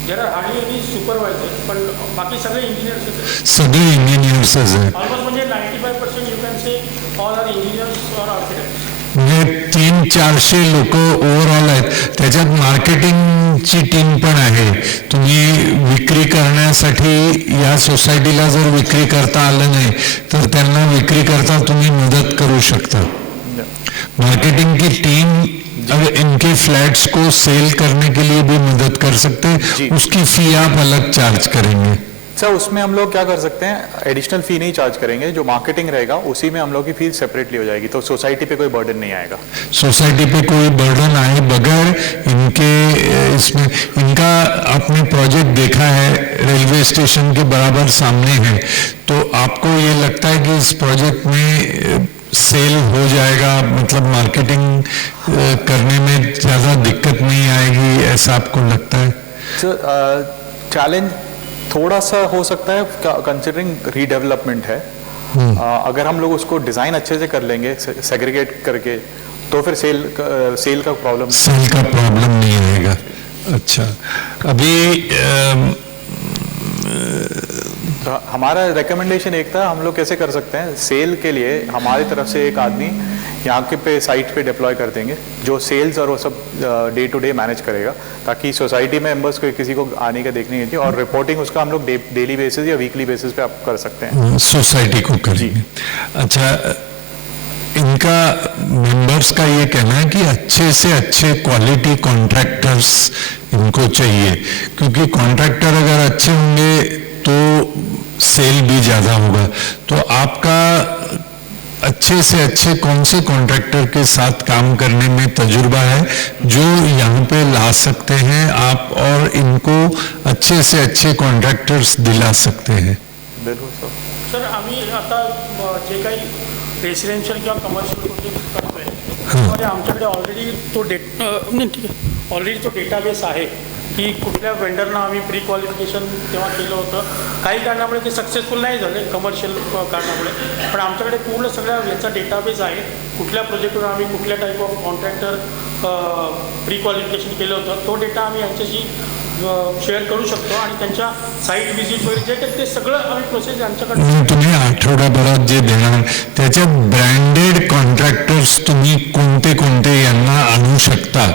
there are hardly any supervisor, पण बाकी सगळे इंजिनियर्स सगळे इंजिनियर्सच आहेत. ऑलमोस्ट म्हणजे 95% you can say all are engineers और आर्किटेक्ट्स. म्हणजे 300-400 लोक ओव्हरऑल आहेत. त्याच्यात मार्केटिंगची टीम पण आहे. तुम्ही विक्री करण्यासाठी या सोसायटीला जर विक्री करता आलं नाही तर त्यांना विक्री करता तुम्ही मदत करू शकता. मार्केटिंग की टीम अगर इनके फ्लैट्स को सेल करने के लिए भी मदद कर सकते हैं. उसकी फी आप अलग चार्ज करेंगे? सर उसमें हम लोग क्या कर सकते हैं, एडिशनल फी नहीं चार्ज करेंगे, जो मार्केटिंग रहेगा उसी में हम लोग की फी सेपरेटली हो जाएगी, तो सोसाइटी पे कोई बर्डन नहीं आएगा. सोसाइटी पे कोई बर्डन आए बगैर इनके इसमें इनका आपने प्रोजेक्ट देखा है, रेलवे स्टेशन के बराबर सामने है, तो आपको ये लगता है कि इस प्रोजेक्ट में सेल हो जाएगा, मतलब मार्केटिंग करने में ज़्यादा दिक्कत नहीं आएगी, ऐसा आपको लगता है? सर चैलेंज थोड़ा सा हो सकता है कंसिडरिंग रीडेवलपमेंट है. अगर हम लोग उसको डिज़ाइन अच्छे से कर लेंगे सेग्रीगेट करके, तो फिर सेल का प्रॉब्लम नहीं आएगा. अच्छा, अभी हमारा रिकमेंडेशन एक था, हम लोग कैसे कर सकते हैं, सेल के लिए हमारी तरफ से एक आदमी यहाँ के पे साइट पे डिप्लॉय कर देंगे, जो सेल्स और वो सब डे टू डे मैनेज करेगा, ताकि सोसाइटी में मेंबर्स को किसी को आने का देखने नहीं चाहिए, और रिपोर्टिंग उसका हम लोग डेली बेसिस या वीकली बेसिस पे आप कर सकते हैं. सोसाइटी को करेंगे. अच्छा, इनका मेंबर्स का ये कहना है कि अच्छे से अच्छे क्वालिटी कॉन्ट्रैक्टर्स इनको चाहिए, क्योंकि कॉन्ट्रैक्टर अगर अच्छे होंगे तो सेल भी ज़्यादा होगा. तो आपका अच्छे से अच्छे कौन से कॉन्ट्रैक्टर के साथ काम करने में तजुर्बा है जो यहाँ पे ला सकते हैं आप, और इनको अच्छे से अच्छे कॉन्ट्रॅक्टर्स दिला सकते हैं? बिल्कुल सर. सर आम्ही आता जे काही रेसिडेन्शियल किंवा कमर्शियल प्रोजेक्ट करतोय त्यामध्ये आमच्याकडे ऑलरेडी तो ठीक आहे, ऑलरेडी तो डेटाबेस आहे की कुठल्या वेंडरना आम्ही प्री क्वालिफिकेशन तेव्हा केलं होतं. काही कारणामुळे ते सक्सेसफुल नाही झाले कमर्शियल कारणामुळे, पण आमच्याकडे पूर्ण सगळ्या याचा डेटाबेस आहे. कुठल्या प्रोजेक्टवर आम्ही कुठल्या type of contractor pre qualification केलं होतं, तो डेटा आम्ही यांच्याशी शेअर करू शकतो आणि त्यांच्या साईट व्हिजिट वगैरे जे काही ते सगळं आम्ही प्रोसेस यांच्याकडे. तुम्ही आठवड्याभरात जे देणार त्याच्यात ब्रँडेड कॉन्ट्रॅक्टर्स तुम्ही कोणते कोणते यांना आणू शकता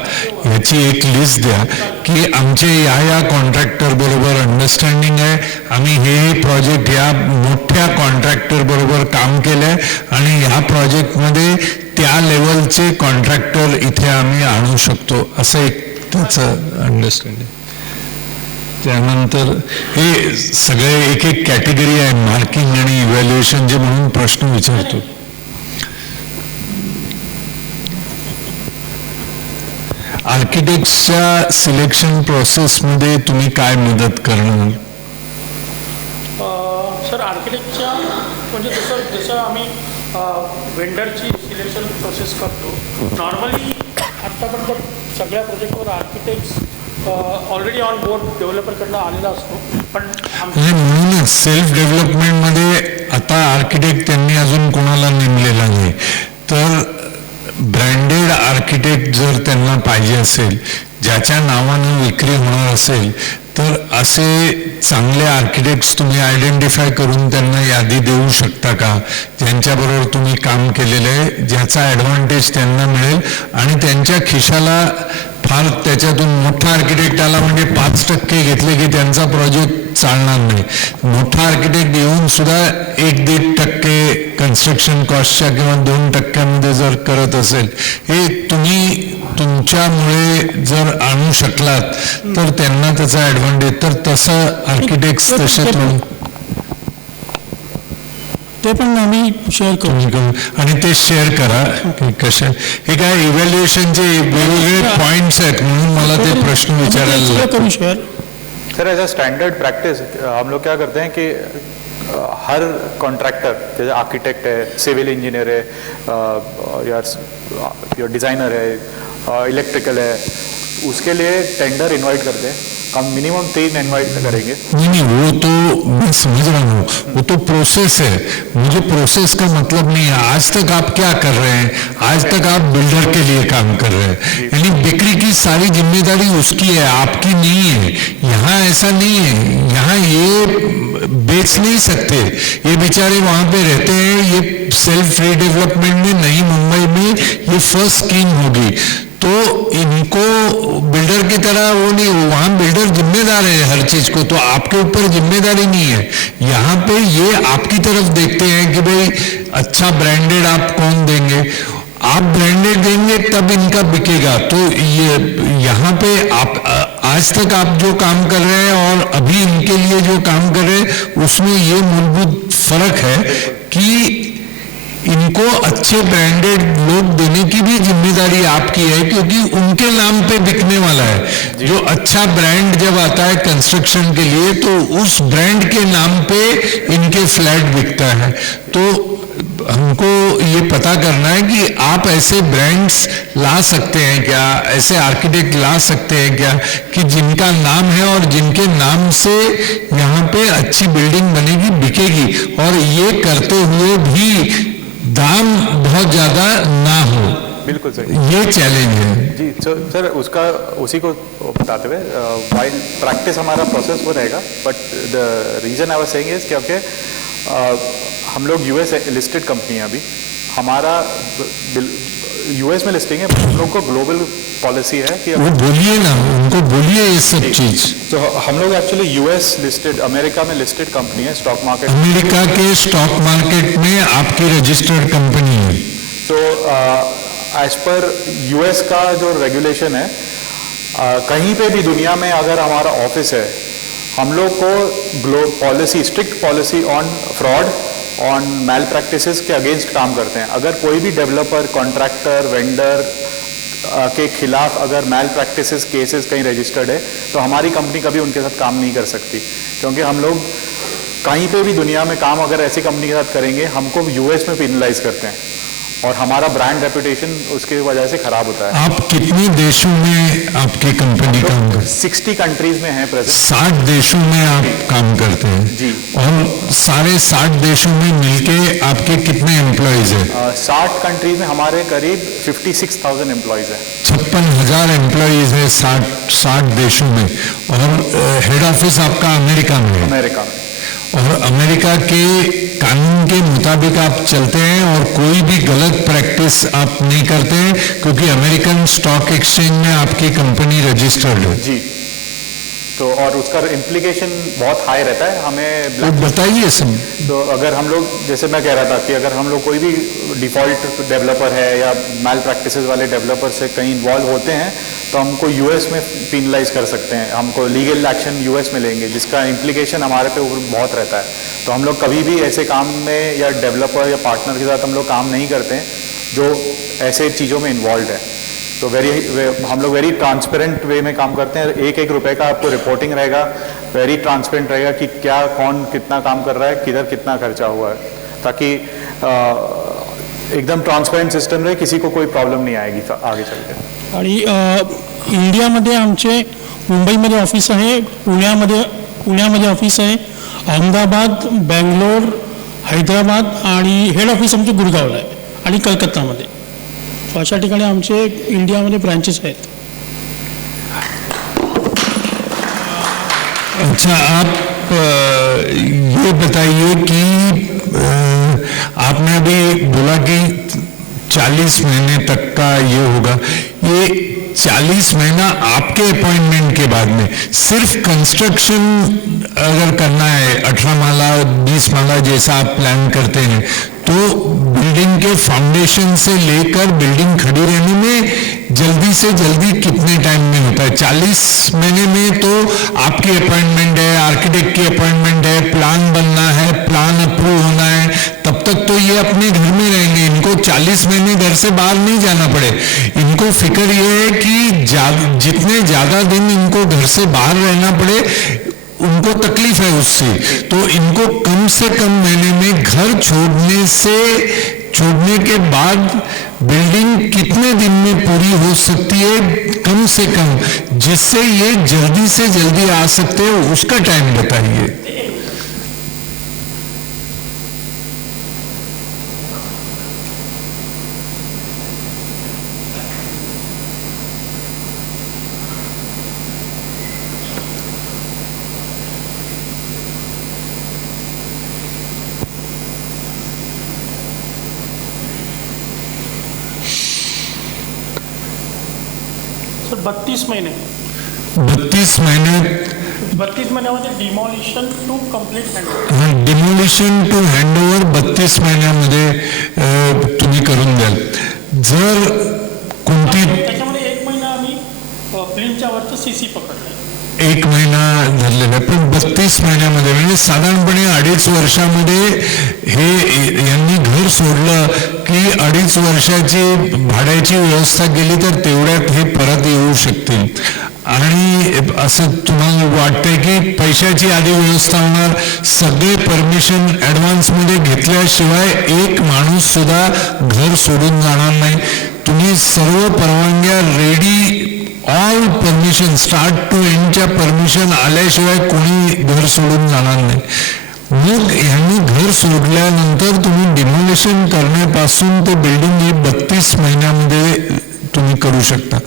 याची एक लिस्ट द्या, की आमचे या कॉन्ट्रॅक्टर बरोबर अंडरस्टँडिंग आहे, आम्ही हे प्रोजेक्ट या मोठ्या कॉन्ट्रॅक्टर बरोबर काम केलंय आणि या प्रोजेक्टमध्ये त्या लेवलचे कॉन्ट्रॅक्टर इथे आम्ही आणू शकतो, असं एक त्याचं अंडरस्टँडिंग. त्यानंतर हे सगळे एक एक कॅटेगरी आहे, मार्किंग आणि इव्हॅल्युएशन जे म्हणून प्रश्न विचारतो. आर्किटेक्टच्या सिलेक्शन प्रोसेसमध्ये तुम्ही काय मदत करणार? सर आर्किटेक्टच्या म्हणजे जसं आम्ही वेंडरची सिलेक्शन प्रोसेस करतो, नॉर्मली आत्तापर्यंत सगळ्या प्रोजेक्टवर आर्किटेक्ट्स ऑलरेडी ऑन बोर्ड डेव्हलपरकडनं आलेला असतो. पण म्हणूनच सेल्फ डेव्हलपमेंटमध्ये आता आर्किटेक्ट त्यांनी अजून कोणाला नेमलेला नाही, तर ब्रँडेड आर्किटेक्ट जर त्यांना पाहिजे असेल, ज्याच्या नावानं विक्री होणार असेल, तर असे चांगले आर्किटेक्ट्स तुम्ही आयडेंटिफाय करून त्यांना यादी देऊ शकता का, ज्यांच्याबरोबर तुम्ही काम केलेलं आहे, ज्याचा ॲडव्हान्टेज त्यांना मिळेल आणि त्यांच्या खिशाला फार त्याच्यातून मोठा आर्किटेक्ट आला म्हणजे 5% घेतले की त्यांचा प्रोजेक्ट चालणार नाही. मोठा आर्किटेक्ट येऊन सुद्धा 1-1.5% कन्स्ट्रक्शन कॉस्टच्या किंवा 2% जर करत असेल, हे तुम्ही तुमच्यामुळे जर आणू शकलात तर त्यांना त्याचा ॲडव्हान्टेज, तर तसं आर्किटेक्ट्स तसे ते पण आम्ही शेअर करू. आणि ते शेअर करा की कशा हे काय इव्हॅल्युएशनचे वेगवेगळे पॉइंट्स आहेत म्हणून मला ते प्रश्न विचारायला लागतात. करू share. Sir as a standard practice हम लोग क्या करते हैं कि हर कॉन्ट्रैक्टर जैसे आर्किटेक्ट है, सिविल इंजीनियर है, या डिज़ाइनर है, इलेक्ट्रिकल है, उसके लिए टेंडर इनवाइट करते हैं. हम मिनिमम 3 इनवाइट करेंगे. नहीं वो तो मैं समझ रहा हूँ, वो तो प्रोसेस है. मुझे प्रोसेस का मतलब नहीं है. आज तक आप क्या कर रहे हैं? आज तक आप बिल्डर के लिए काम कर रहे हैं, यानी बिक्री की सारी जिम्मेदारी उसकी है, आपकी नहीं है. यहाँ ऐसा नहीं है. यहाँ ये बेच नहीं सकते. ये बेचारे वहाँ पे रहते हैं. ये सेल्फ रीडेवलपमेंट में नई मुंबई में ये फर्स्ट स्कीम होगी, तो इनको बिल्डर की तरह वो नहीं, वहाँ बिल्डर जिम्मेदार है हर चीज को, तो आपके ऊपर जिम्मेदारी नहीं है. यहाँ पे ये आपकी तरफ देखते हैं कि भाई अच्छा ब्रांडेड आप कौन देंगे. आप ब्रांडेड देंगे तब इनका बिकेगा. तो ये यहाँ पे आप आज तक आप जो काम कर रहे हैं और अभी इनके लिए जो काम कर रहे हैं उसमें ये मूलभूत फर्क है कि इनको अच्छे ब्रांडेड लोग देने की भी जिम्मेदारी आपकी है, क्योंकि उनके नाम पे बिकने वाला है. जो अच्छा ब्रांड जब आता है कंस्ट्रक्शन के लिए तो उस ब्रांड के नाम पे इनके फ्लैट बिकता है. तो हमको ये पता करना है कि आप ऐसे ब्रांड्स ला सकते हैं क्या, ऐसे आर्किटेक्ट ला सकते हैं क्या कि जिनका नाम है और जिनके नाम से यहाँ पे अच्छी बिल्डिंग बनेगी, बिकेगी, और ये करते हुए भी दाम बहुत ज्यादा ना हो. बिल्कुल सर, ये चैलेंज है जी. सर उसका उसी को बताते हुए वाइल प्रैक्टिस हमारा प्रोसेस वो रहेगा. But the reason I was saying is क्योंकि हम लोग यूएस लिस्टेड कंपनी है. अभी हमारा यूएस में लिस्टिंग है, हम लोग को ग्लोबल पॉलिसी है कि वो बोलिए ना, उनको बोलिए ये सब चीज. तो हम लोग एक्चुअली यूएस लिस्टेड, अमेरिका में लिस्टेड कंपनी है स्टॉक मार्केट. अमेरिका के स्टॉक मार्केट में आपकी रजिस्टर्ड कंपनी है. तो एज पर यूएस का जो रेगुलेशन है, कहीं पे भी दुनिया में अगर हमारा ऑफिस है, हम लोग को policy, strict policy on fraud, on मैल प्रैक्टिसेस के अगेंस्ट काम करते हैं. अगर कोई भी डेवलपर, कॉन्ट्रैक्टर, वेंडर के खिलाफ अगर मैल प्रैक्टिसेस केसेस कहीं रजिस्टर्ड है तो हमारी कंपनी कभी उनके साथ काम नहीं कर सकती, क्योंकि हम लोग कहीं पे भी दुनिया में काम अगर ऐसी कंपनी के साथ करेंगे हमको यूएस में पेनलाइज करते हैं और हमारा ब्रांड रेपुटेशन उसके वजह से खराब होता है. आप कितने देशों में आपकी कंपनी काम करती है? 60 कंट्रीज में है प्रेजेंट. 60 देशों में आप काम करते हैं जी. और सारे 60 देशों में मिलके आपके कितने एम्प्लॉयज हैं? 60 कंट्रीज में हमारे करीब 56,000 एम्प्लॉयज है. 56,000 एम्प्लॉयज है 60 देशों में. और हेड ऑफिस आपका अमेरिका में है. अमेरिका में. और अमेरिका के कानून के मुताबिक आप चलते हैं और कोई भी गलत प्रैक्टिस आप नहीं करते हैं, क्योंकि अमेरिकन स्टॉक एक्सचेंज में आपकी कंपनी रजिस्टर्ड है. जी. तो और उसका इम्प्लीकेशन बहुत हाई रहता है हमें. तो बताइए सब. तो अगर हम लोग, जैसे मैं कह रहा था कि अगर हम लोग कोई भी डिफॉल्ट डेवलपर है या मैल प्रैक्टिसेस वाले डेवलपर से कहीं इन्वॉल्व होते हैं तो हमको यूएस में पेनलाइज कर सकते हैं. हमको लीगल एक्शन यूएस में लेंगे, जिसका इम्प्लीकेशन हमारे पे ऊपर बहुत रहता है. तो हम लोग कभी भी ऐसे काम में या डेवलपर या पार्टनर के साथ हम लोग काम नहीं करते हैं जो ऐसे चीज़ों में इन्वॉल्व है. तो हम लोग वेरी ट्रांसपेरेंट वे में काम करते हैं. एक एक रुपए का आपको रिपोर्टिंग रहेगा, वेरी ट्रांसपेरेंट रहेगा कि क्या कौन कितना काम कर रहा है, किधर कितना खर्चा हुआ है, ताकि एकदम ट्रांसपेरेंट सिस्टम रहे, किसी को कोई प्रॉब्लम नहीं आएगी आगे चल के. आणि इंडियामध्ये आमचे मुंबईमध्ये ऑफिस आहे, पुण्यामध्ये ऑफिस आहे, अहमदाबाद, बँगलोर, हैदराबाद आणि हेड ऑफिस आमचे गुरगावला आहे आणि कलकत्तामध्ये. अशा ठिकाणी आमचे इंडियामध्ये ब्रांचेस आहेत. अच्छा, आप ये बताइए कि आपने अभी बोला कि 40 महीने तक का ये होगा. ये 40 महीना आपके अपॉइंटमेंट के बाद में सिर्फ कंस्ट्रक्शन अगर करना है, 18 माला 20 माला जैसा आप प्लान करते हैं, तो बिल्डिंग के फाउंडेशन से लेकर बिल्डिंग खड़ी रहने में जल्दी से जल्दी कितने टाइम में होता है? 40 महीने में तो आपकी अपॉइंटमेंट है, आर्किटेक्ट की अपॉइंटमेंट है, प्लान बनना है, प्लान अप्रूव होना है, तब तक तो ये अपने घर में रहेंगे, इनको 40 महीने घर से बाहर नहीं जाना पड़े। इनको फिक्र ये है कि जितने ज़्यादा दिन इनको घर से बाहर रहना पड़े उनको तकलीफ है उससे, तो इनको कम से कम महीने में घर छोड़ने के बाद बिल्डिंग कितने दिन में पूरी हो सकती है कम से कम, जिससे ये जल्दी से जल्दी आ सकते हैं, उसका टाइम बताइए। सर 32 महिने 32 महीने 32 महिन्यामध्ये demolition to complete hand demolition to handover 32 महिन्यामध्ये तुम्ही करून द्याल। जर कोणती त्याच्यामध्ये 1 महिना आम्ही प्लिंटच्या वरचं CC पकडलं, 1 महिना झालेला आहे, पण 32 महिन्यामध्ये म्हणजे साधारणपणे 2.5 वर्षामध्ये हे यांनी घर सोडलं की 2.5 वर्षाची भाड्याची व्यवस्था केली तर तेवढ्यात हे परत येऊ शकतील। आणि असं तुम्हाला वाटतंय की पैशाची आधी व्यवस्था होणार, सगळे परमिशन ॲडव्हान्समध्ये घेतल्याशिवाय एक माणूस सुद्धा घर सोडून जाणार नाही, तुम्ही सर्व परवानग्या ready, all permission start to एंडच्या परमिशन आल्याशिवाय कोणी घर सोडून जाणार नाही। मग ह्यांनी घर सोडल्यानंतर तुम्ही डिमोलिशन करण्यापासून ते बिल्डिंग ही 32 महिन्यामध्ये तुम्ही करू शकता।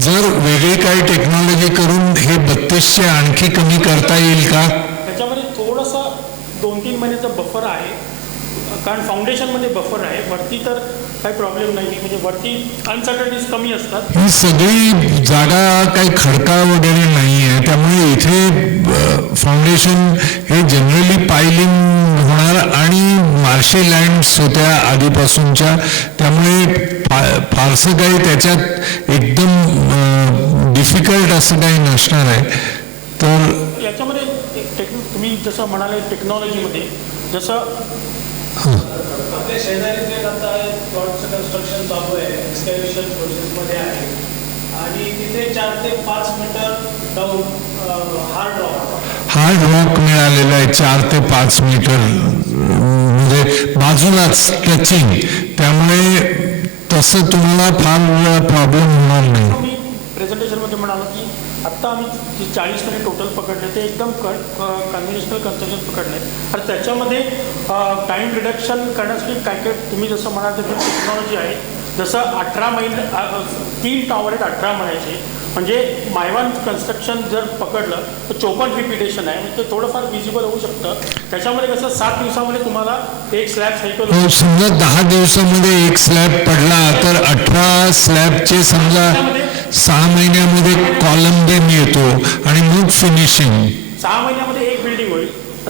जर वेगळी काही टेक्नॉलॉजी करून हे 32चे आणखी कमी करता येईल का? त्याच्यामध्ये थोडंसं 2-3 महिन्याचं बफर आहे, कारण फाउंडेशनमध्ये बफर आहे, वरती तर काही प्रॉब्लेम नाही, म्हणजे वरती अनसर्टनिटीज कमी असतात। ही सगळी जागा काही खडका वगैरे नाही आहे, त्यामुळे इथे फाउंडेशन हे जनरली पायलिंग होणार आणि मार्शे लँड्स होत्या आधीपासूनच्या, त्यामुळे फारसं काही त्याच्यात एकदम डिफिकल्ट असं काही नसणार आहे। तर याच्यामध्ये तुम्ही जसं म्हणाले टेक्नॉलॉजीमध्ये, जसं आपल्या शेजारी जे आता प्लॉटचं कन्स्ट्रक्शन चालू आहे, एक्सकॅव्हेशन प्रोसेसमध्ये आहे, आणि तिथे 4 ते 5 मीटर डाऊन हार्ड रॉक मिळालेला आहे, 4 ते 5 मीटर म्हणजे बाजूलाच टचिंग, त्यामुळे तसं तुम्हाला फार प्रॉब्लेम होणार नाही। मी प्रेझेंटेशनमध्ये म्हणालो की आत्ता आम्ही 40 महिने टोटल पकडले, ते एकदम कन्व्हेन्शनल कन्स्ट्रक्शन पकडले, आणि त्याच्यामध्ये टाईम रिडक्शन करण्यासाठी काय काय तुम्ही जसं म्हणाल तर टेक्नॉलॉजी आहे, जसं 18 महिने 3 टॉवर आहेत 18 महिन्याचे, म्हणजे मायवान कन्स्ट्रक्शन जर पकडलं तर 54 रिपिटेशन आहे, म्हणजे ते थोडंफार विजिबल होऊ शकतं। त्याच्यामध्ये कसं 7 दिवसामध्ये तुम्हाला एक स्लॅब सायकल, समजा 10 दिवसामध्ये एक स्लॅब पडला तर 18 स्लॅबचे समजा 6 महिन्यामध्ये कॉलम बेम येतो आणि मग फिनिशिंग 6 महिन्यामध्ये एक बिल्डिंग होईल,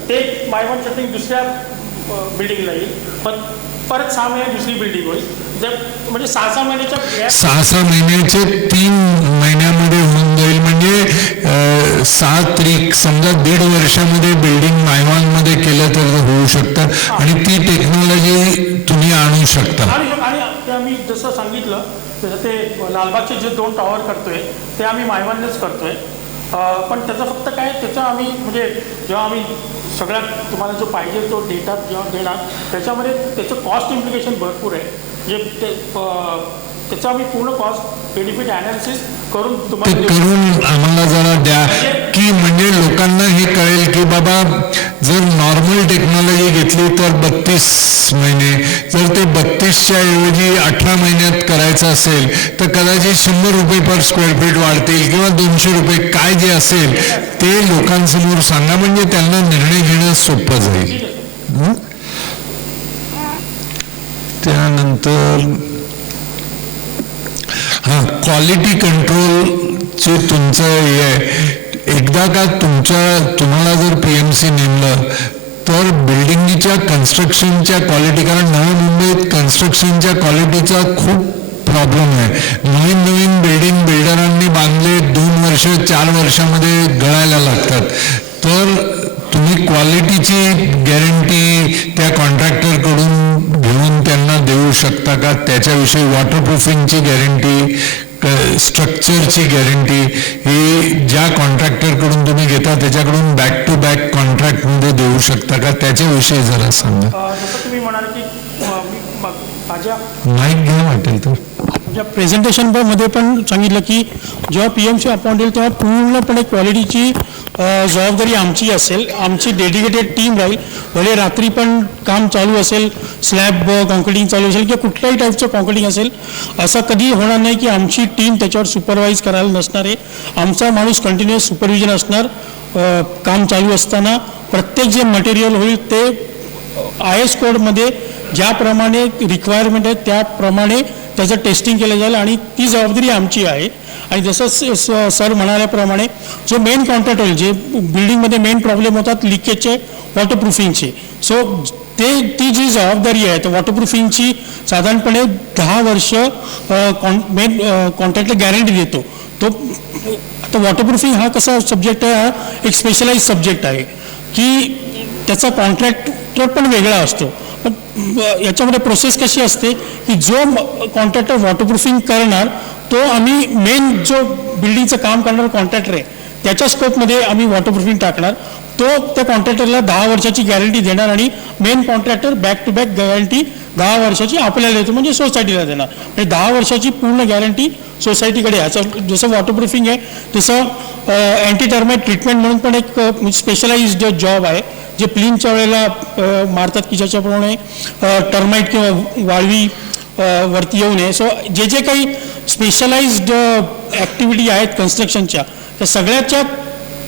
ते मायवान सेटिंग दुसऱ्या बिल्डिंगला येईल, पण परत 6 महिन्यात दुसरी बिल्डिंग होईल, जर म्हणजे 6 महिन्याच्या 6 महिन्याचे 3 महिन्यामध्ये होऊन जाईल, म्हणजे 6 समजा 1.5 वर्षामध्ये बिल्डिंग मायवानमध्ये केलं तर होऊ शकतं, आणि ती टेक्नॉलॉजी तुम्ही आणू शकता। आणि ते आम्ही जसं सांगितलं तसं ते लालबागचे जे 2 टॉवर करतोय ते आम्ही मायवाननेच करतोय, पण त्याचं फक्त काय, त्याचं आम्ही म्हणजे जेव्हा आम्ही सगळ्यात तुम्हाला जो पाहिजे तो डेटा जेव्हा देणार, त्याच्यामध्ये त्याचं कॉस्ट इम्प्लिकेशन भरपूर आहे, जे त्याचं आम्ही पूर्ण कॉस्ट बेनिफिट ॲनालिसिस करून तुम्हाला करून आम्हाला जरा द्या, की म्हणजे लोकांना हे कळेल की बाबा जर नॉर्मल टेक्नॉलॉजी घेतली तर 32 महिने, जर ते 32च्या ऐवजी 18 महिन्यात करायचं असेल तर कदाचित 100 रुपये पर स्क्वेअर फीट वाढतील किंवा 200 रुपये, काय जे असेल ते लोकांसमोर सांगा, म्हणजे त्यांना निर्णय घेणं सोपं जाईल। त्यानंतर क्वालिटी कंट्रोलचे तुमचं हे आहे, एकदा का तुम्हाला जर PMC नेमलं तर बिल्डिंगच्या कन्स्ट्रक्शनच्या क्वालिटी, कारण नवी मुंबईत कन्स्ट्रक्शनच्या क्वालिटीचा खूप प्रॉब्लेम आहे, नवीन बिल्डिंग बिल्डरांनी बांधले 2 वर्ष 4 वर्षामध्ये गळायला लागतात, तर तुम्ही क्वालिटीची गॅरंटी त्या कॉन्ट्रॅक्टरकडून शकता का? त्याच्याविषयी वॉटरप्रूफिंगची गॅरंटी, स्ट्रक्चरची गॅरंटी ही ज्या कॉन्ट्रॅक्टरकडून तुम्ही घेता त्याच्याकडून बॅक टू बॅक कॉन्ट्रॅक्टमध्ये देऊ शकता का? त्याच्याविषयी जरा सांगा. जसं तुम्ही म्हणाल की माझ्या माईक घ्या वाटेल तर. माझ्या प्रेझेंटेशनमध्ये पण सांगितलं की जेव्हा PMC अपॉइंट होईल तेव्हा पूर्णपणे क्वालिटीची जबाबदारी आमची असेल, आमची डेडिकेटेड टीम राहील. भले रात्री पण काम चालू असेल, स्लॅब कॉन्क्रिटिंग चालू असेल किंवा कुठल्याही टाईपचं कॉन्क्रिटिंग असेल, असं कधी होणार नाही की आमची टीम त्याच्यावर सुपरवाईज करायला नसणार आहे. आमचा माणूस कंटिन्युअस सुपरविजन असणार. काम चालू असताना प्रत्येक जे मटेरियल होईल ते IS कोडमध्ये ज्याप्रमाणे रिक्वायरमेंट आहे त्याप्रमाणे त्याचं टेस्टिंग केलं जाईल आणि ती जबाबदारी आमची आहे. आणि जसं सर म्हणाल्याप्रमाणे जो मेन कॉन्ट्रॅक्ट होईल, जे बिल्डिंगमध्ये मेन प्रॉब्लेम होतात लिकेजचे, वॉटरप्रूफिंगचे, सो ती जी जबाबदारी आहे तर वॉटरप्रूफिंगची साधारणपणे 10 वर्ष मेन कॉन्ट्रॅक्टला गॅरंटी देतो. तो आता वॉटरप्रूफिंग हा कसा सब्जेक्ट आहे, हा एक स्पेशलाइज सब्जेक्ट आहे की त्याचा कॉन्ट्रॅक्टर पण वेगळा असतो. पण याच्यामध्ये प्रोसेस कशी असते की जो कॉन्ट्रॅक्टर वॉटरप्रूफिंग करणार तो आम्ही मेन जो बिल्डिंगचं काम करणारा कॉन्ट्रॅक्टर आहे त्याच्या स्कोपमध्ये आम्ही वॉटरप्रूफिंग टाकणार. तो त्या कॉन्ट्रॅक्टरला 10 वर्षाची गॅरंटी देणार आणि main contractor back to back guarantee 10 वर्षाची आपल्याला देतो, म्हणजे सोसायटीला देणार. म्हणजे 10 वर्षाची पूर्ण गॅरंटी सोसायटीकडे आहे. जसं वॉटरप्रूफिंग आहे तसं अँटी टर्माइट ट्रीटमेंट म्हणून पण एक स्पेशलाइज्ड जॉब आहे जे प्लीनच्या वेळेला मारतात की ज्याच्याप्रमाणे टर्माइट किंवा वाळवी वरती येऊ नये. सो जे काही स्पेशलाइज्ड ॲक्टिव्हिटी आहेत कन्स्ट्रक्शनच्या त्या सगळ्याच्या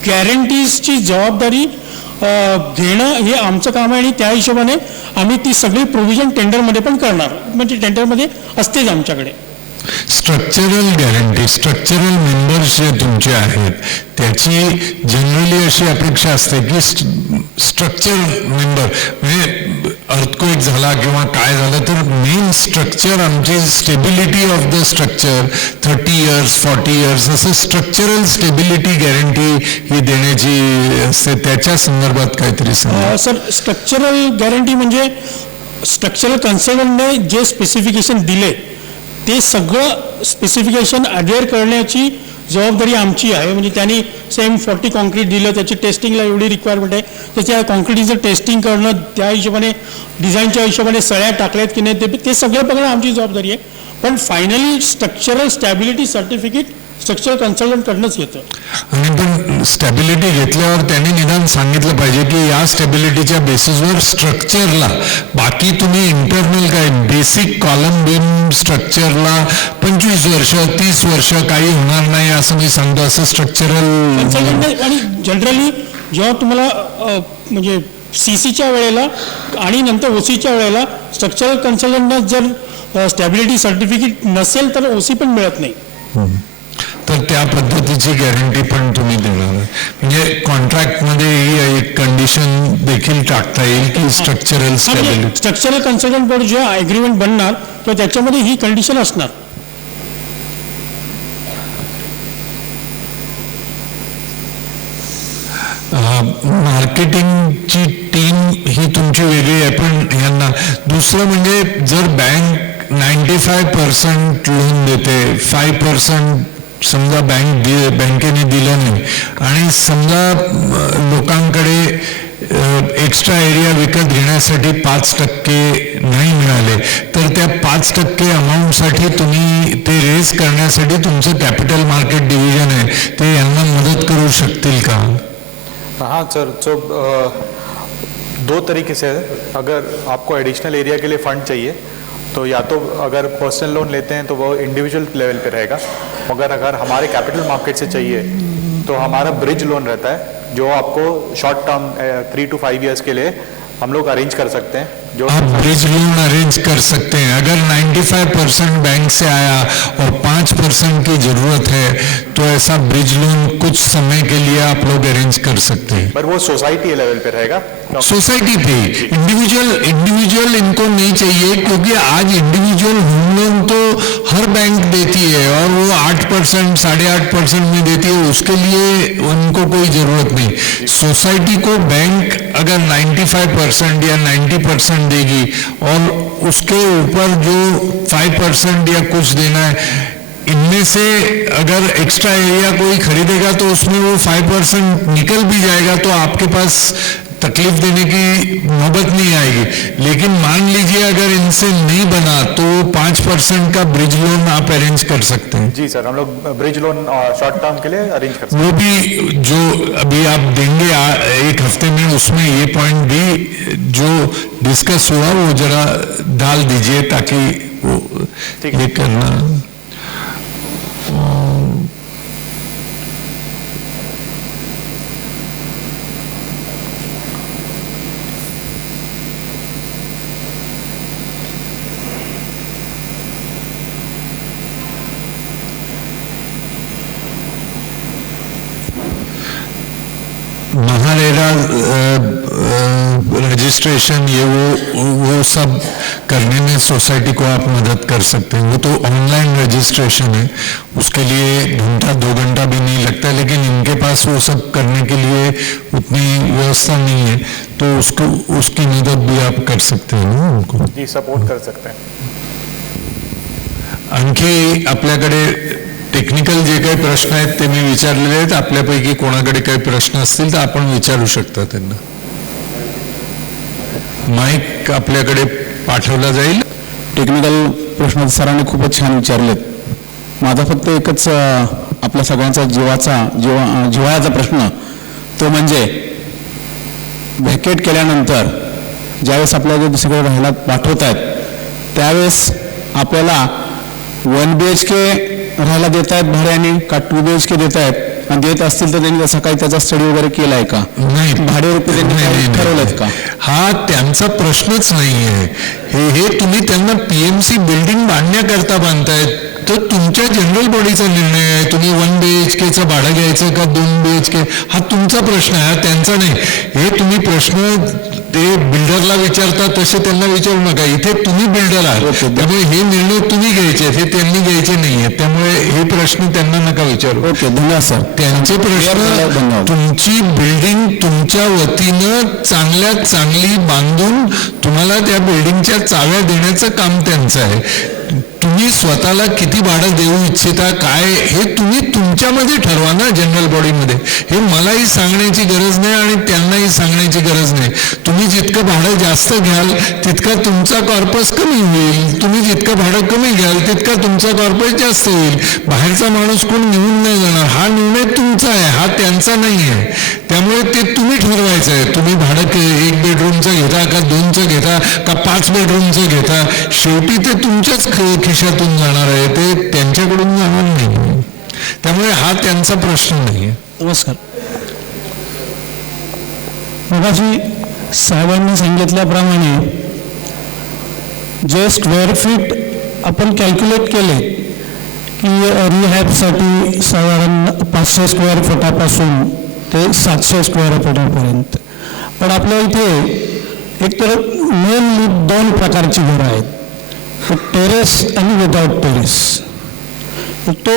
गॅरंटीजची जबाबदारी घेणं हे आमचं काम आहे आणि त्या हिशोबाने आम्ही ती सगळी प्रोव्हिजन टेंडरमध्ये पण करणार. म्हणजे टेंडरमध्ये असतेच आमच्याकडे. स्ट्रक्चरल गॅरंटी, स्ट्रक्चरल मेंबर्स जे तुमचे आहेत त्याची जनरली अशी अपेक्षा असते की स्ट्रक्चर मेंबर म्हणजे अर्थक्वेक झाला किंवा काय झालं तर मेन स्ट्रक्चर आमची stability of the structure 30 years 40 years असं स्ट्रक्चरल स्टेबिलिटी गॅरंटी ही देण्याची असते. त्याच्या संदर्भात काहीतरी सांगा. सर, स्ट्रक्चरल गॅरंटी म्हणजे स्ट्रक्चरल कन्सल्टंटने जे स्पेसिफिकेशन दिले ते सगळं स्पेसिफिकेशन अडेअर करण्याची जबाबदारी आमची आहे. म्हणजे त्यांनी सेम 40 कॉन्क्रीट दिलं, त्याची टेस्टिंगला एवढी रिक्वायरमेंट आहे, त्याच्या कॉन्क्रीटचं टेस्टिंग करणं, त्या हिशोबाने डिझाईनच्या हिशोबाने सळ्या टाकल्यात की नाही ते सगळं बघणं आमची जबाबदारी आहे. पण finally structural stability certificate structural कन्सल्टंटकडनंच येतं. आणि पण स्टॅबिलिटी घेतल्यावर त्यांनी निदान सांगितलं पाहिजे की या स्टॅबिलिटीच्या बेसिसवर स्ट्रक्चरला, बाकी तुम्ही इंटरनल काय बेसिक कॉलम बीम स्ट्रक्चरला 25 वर्ष 30 वर्ष काही होणार नाही असं मी सांगतो. असं स्ट्रक्चरल कन्सल्टंट. आणि जनरली जेव्हा तुम्हाला म्हणजे CCच्या वेळेला आणि नंतर OCच्या वेळेला स्ट्रक्चरल कन्सल्टंटना जर स्टॅबिलिटी सर्टिफिकेट नसेल तर OC पण मिळत नाही. तर त्या पद्धतीची गॅरंटी पण तुम्ही देणार. म्हणजे कॉन्ट्रॅक्टमध्ये ही एक कंडिशन देखील टाकता येईल की structural stability. Structural consultant board जे ॲग्रीमेंट बनणार तर त्याच्यामध्ये ही कंडिशन असणार. मार्केटिंगची टीम ही तुमची वेगळी आहे. पण यांना दुसरं म्हणजे जर बँक 95% लोन देते, 5% समजा बँकेने दिलं नाही आणि समजा लोकांकडे एक्स्ट्रा एरिया विकत घेण्यासाठी 5% नाही मिळाले तर त्या 5% अमाऊंटसाठी तुम्ही ते रेज करण्यासाठी तुमचं कॅपिटल मार्केट डिव्हिजन आहे ते यांना मदत करू शकतील का? हाँ सर, तो 2 तरीके से है. अगर आपको एडिशनल एरिया के लिए फंड चाहिए तो या तो अगर पर्सनल लोन लेते हैं तो वो इंडिविजुअल लेवल पे रहेगा. अगर हमारे कैपिटल मार्केट से चाहिए तो हमारा ब्रिज लोन रहता है जो आपको शॉर्ट टर्म 3 to 5 years के लिए हम लोग अरेंज कर सकते हैं. जो आप ब्रिज लोन अरेंज कर सकते हैं. अगर 95% बैंक से आया और 5% की जरूरत है तो ऐसा ब्रिज लोन कुछ समय के लिए आप लोग अरेंज कर सकते हैं. पर वो सोसाइटी लेवल पे रहेगा. सोसाइटी पे इंडिविजुअल इनको नहीं चाहिए क्योंकि आज इंडिविजुअल होम लोन तो हर बैंक देती है और वो 8% 8.5% में देती है. उसके लिए उनको कोई जरूरत नहीं. सोसाइटी को बैंक अगर 95% या 90% परसेंट देगी और उसके ऊपर जो 5% या कुछ देना है, इनमें से अगर एक्स्ट्रा एरिया कोई खरीदेगा तो उसमें वो 5% निकल भी जाएगा, तो आपके पास तकलीफ देने की नौबत नहीं आएगी। लेकिन मान लीजिए अगर इनसे नहीं बना तो 5% का ब्रिज लोन आप अरेंज कर सकते हैं। जी सर, हम लोग ब्रिज लोन शॉर्ट टर्म के लिए अरेंज कर सकते हैं। वो भी जो अभी आप देंगे एक हफ्ते में, उसमें ये पॉइंट भी जो डिस्कस हुआ वो जरा डाल दीजिए ताकि वो ये करना। महारेरा रजिस्ट्रेशन ये वो सब करने में सोसाइटी को आप मदद कर सकते हैं। वो तो ऑनलाइन रजिस्ट्रेशन है, उसके लिए घंटा 2 घंटा भी नहीं लगता, लेकिन इनके पास वो सब करने के लिए उतनी व्यवस्था नहीं है, तो उसकी मदद भी आप कर सकते हैं ना उनको। जी, सपोर्ट कर सकते हैं। आणखी आपल्याकडे टेक्निकल जे काही प्रश्न आहेत ते मी विचारलेले आहेत, आपल्यापैकी कोणाकडे काही प्रश्न असतील तर आपण विचारू शकता त्यांना। माईक आपल्याकडे पाठवला जाईल। टेक्निकल प्रश्न सरांनी खूपच छान विचारलेत। माझा फक्त एकच आपल्या सगळ्यांचा जिव्हाळ्याचा प्रश्न, तो म्हणजे व्हॅकेट केल्यानंतर ज्यावेळेस आपल्याला दुसरीकडे राहायला पाठवत आहेत त्यावेळेस आपल्याला 1 BHK राहायला देत आहेत भाड्याने का 2 BHK देत आहेत, आणि देत असतील तर त्यांनी तसा काही त्याचा स्टडी वगैरे केलाय का? नाही, भाडे रुपये त्यांनी ठरवलेत का? हा त्यांचा प्रश्नच नाही आहे। हे तुम्ही त्यांना PMC बिल्डिंग बांधण्याकरता बांधतायत, तर तुमच्या जनरल बॉडीचा निर्णय आहे। तुम्ही 1 BHKचं भाडं घ्यायचं का 2 BHK, हा तुमचा प्रश्न आहे, त्यांचा नाही। हे तुम्ही प्रश्न ते बिल्डरला विचारता तसे त्यांना विचारू नका। इथे तुम्ही बिल्डर आहात, त्यामुळे हे निर्णय तुम्ही घ्यायचे, हे त्यांनी घ्यायचे नाहीये, त्यामुळे हे प्रश्न त्यांना नका विचारू। ओके, धन्यवाद सर। त्यांचे प्रश्न, तुमची बिल्डिंग तुमच्या वतीनं चांगल्यात चांगली बांधून तुम्हाला त्या बिल्डिंगच्या चाव्या देण्याचं काम त्यांचं आहे। तुम्ही स्वतःला किती भाडं देऊ इच्छिता काय हे तुम्ही तुमच्यामध्ये ठरवा ना, जनरल बॉडीमध्ये। हे मलाही सांगण्याची गरज नाही आणि त्यांनाही सांगण्याची गरज नाही। तुम्ही जितकं भाडं जास्त घ्याल तितका तुमचा कॉर्पस कमी होईल, तुम्ही जितकं भाडं कमी घ्याल तितका तुमचा कॉर्पस जास्त होईल। बाहेरचा माणूस कोण निघून नाही जाणार, हा निर्णय तुमचा आहे, हा त्यांचा नाही आहे। त्यामुळे ते तुम्ही ठरवायचं आहे, तुम्ही भाडं 1 बेडरूमचं घेता का 2चं घेता का 5 बेडरूमचं घेता, शेवटी ते तुमच्याच खिशातून जाणार आहे, ते त्यांच्याकडून जाणार नाही। त्यामुळे हा त्यांचा प्रश्न नाही आहे। नमस्कार। मगाशी साहेबांनी सांगितल्याप्रमाणे जे स्क्वेअर फीट आपण कॅल्क्युलेट केले की रिहॅबसाठी साधारण 500 स्क्वेअर फुटापासून ते 700 स्क्वेअर फुटापर्यंत, पण आपल्या इथे एकतर मेनली 2 प्रकारची घरं आहेत, टेरेस आणि विदाउट टेरेस। तो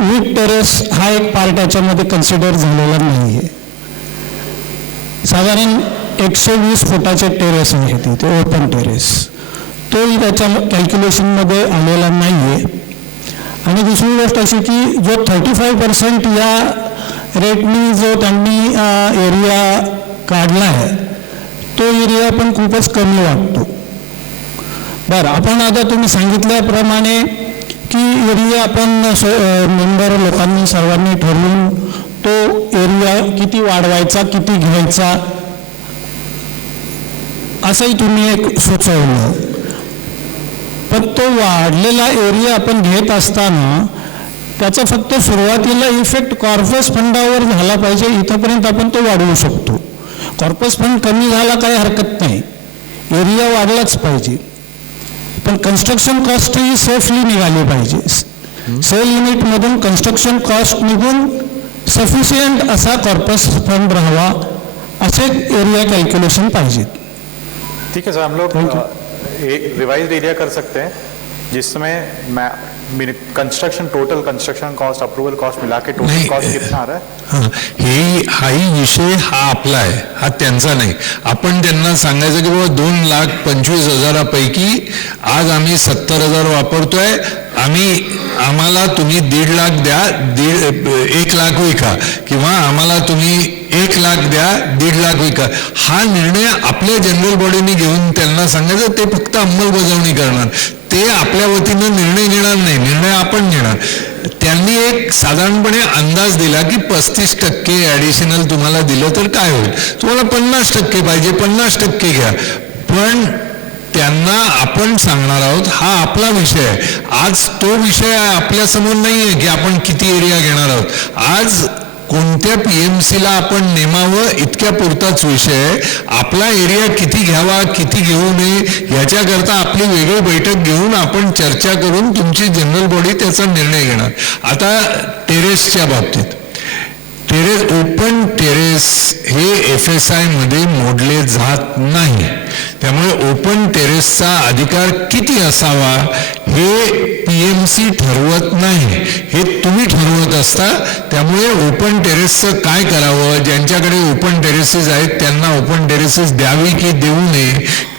विथ टेरेस हा एक पार्ट याच्यामध्ये कन्सिडर झालेला नाही आहे। साधारण 120 फुटाचे टेरेस आहे तिथे, ओपन टेरेस, तो त्याच्या कॅल्क्युलेशनमध्ये आलेला नाही आहे। आणि दुसरी गोष्ट अशी की जो 35% या रेटनी जो त्यांनी एरिया काढला आहे तो एरिया पण खूपच कमी वाटतो। बरं, आपण आता तुम्ही सांगितल्याप्रमाणे की एरिया आपण मेंबर लोकांनी सर्वांनी ठरवून तो एरिया किती वाढवायचा किती घ्यायचा असंही तुम्ही एक सुचवलं, पण तो वाढलेला एरिया आपण घेत असताना त्याचा फक्त सुरुवातीला इफेक्ट कॉर्पस फंडावर झाला पाहिजे, इथंपर्यंत आपण तो वाढवू शकतो। कॉर्पस फंड कमी झाला काही हरकत नाही, एरिया वाढलाच पाहिजे, पण कन्स्ट्रक्शन कॉस्ट ही सेफली निघाली पाहिजे। सेल लिमिटमधून कन्स्ट्रक्शन कॉस्ट निघून सफिशियंट असा कॉर्पस फंड राहावा, असे एरिया कैलकुलेशन पाहिजे। ठीक है सर, हम लोग रिवाइज एरिया कर सकते हैं जिसमें construction, total construction cost, approval cost मिला के टोटल नहीं, कॉस्ट कितना आ रहा है? हाही विषय हा आपला आहे, हा त्यांचा नाही. आपण त्यांना सांगायचं की बाबा 2,25,000पैकी आज आम्ही 70,000 वापरतोय, आम्हाला तुम्ही 1.5 लाख द्या, 1 लाख विका, किंवा आम्हाला तुम्ही 1 लाख द्या, 1.5 लाख विका. हा निर्णय आपल्या जनरल बॉडीने घेऊन त्यांना सांगायचं, ते फक्त अंमलबजावणी करणार, ते आपल्या वतीनं निर्णय घेणार नाही, निर्णय आपण घेणार. त्यांनी एक साधारणपणे अंदाज दिला की 35% ॲडिशनल तुम्हाला दिलं तर काय होईल. तुम्हाला 50% पाहिजे, 50% घ्या. पण त्यांना आपण सांगणार आहोत, हा आपला विषय आहे. आज तो विषय आपल्यासमोर नाही आहे की आपण किती एरिया घेणार आहोत. आज कोणत्या PMCला आपण नेमावं इतक्या पुरताच विषय आहे. आपला एरिया किती घ्यावा, किती घेऊ नये याच्याकरता आपली वेगळी बैठक घेऊन आपण चर्चा करून तुमची जनरल बॉडी त्याचा निर्णय घेणार. आता टेरेसच्या बाबतीत, ओपन टेरेस हे FSI मध्ये मोडले जात नाही. त्यामुळे ओपन टेरेसचा अधिकार किती असावा हे PMC ठरवत नाही, हे तुम्ही ठरवत असता. त्यामुळे ओपन टेरेसचं काय करावं, ज्यांच्याकडे ओपन टेरेसेस आहेत त्यांना ओपन टेरेसेस द्यावी की देऊ नये,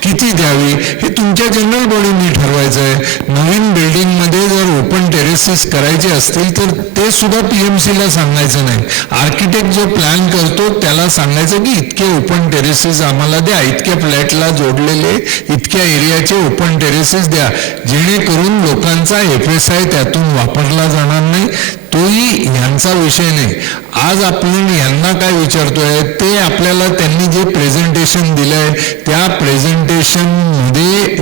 किती द्यावी हे तुमच्या जनरल बॉडीने ठरवायचं आहे. नवीन बिल्डिंगमध्ये जर ओपन टेरेसेस करायचे असतील तर ते सुद्धा PMCला सांगायचं नाही. आर्किटेक्ट जो प्लॅन करतो त्याला सांगायचं की इतके ओपन टेरेसेस आम्हाला द्या, इतक्या फ्लॅटला जोडलेले इतक्या एरियाचे ओपन टेरेसेस द्या, जेणेकरून लोकांचा FSI त्यातून वापरला जाणार नाही. तोही यांचा विषय नाही. आज आपण यांना काय विचारतोय ते आपल्याला त्यांनी जे प्रेझेंटेशन दिलंय त्या प्रेझेंटेशनमध्ये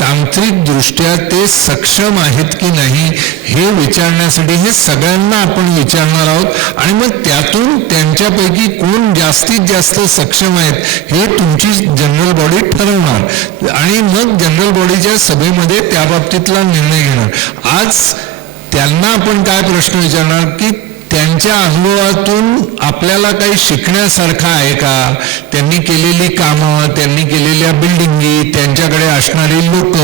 तांत्रिकदृष्ट्या ते सक्षम आहेत की नाही हे विचारण्यासाठी हे सगळ्यांना आपण विचारणार आहोत. आणि मग त्यातून त्यांच्यापैकी कोण जास्तीत जास्त सक्षम आहेत हे तुमची जनरल बॉडी ठरवणार आणि मग जनरल बॉडीच्या सभेमध्ये त्या बाबतीतला निर्णय घेणार. आज त्यांना आपण काय प्रश्न विचारणार की त्यांच्या अनुभवातून आपल्याला काही शिकण्यासारखं आहे का, त्यांनी केलेली कामं, त्यांनी केलेल्या बिल्डिंगी, त्यांच्याकडे असणारी लोक.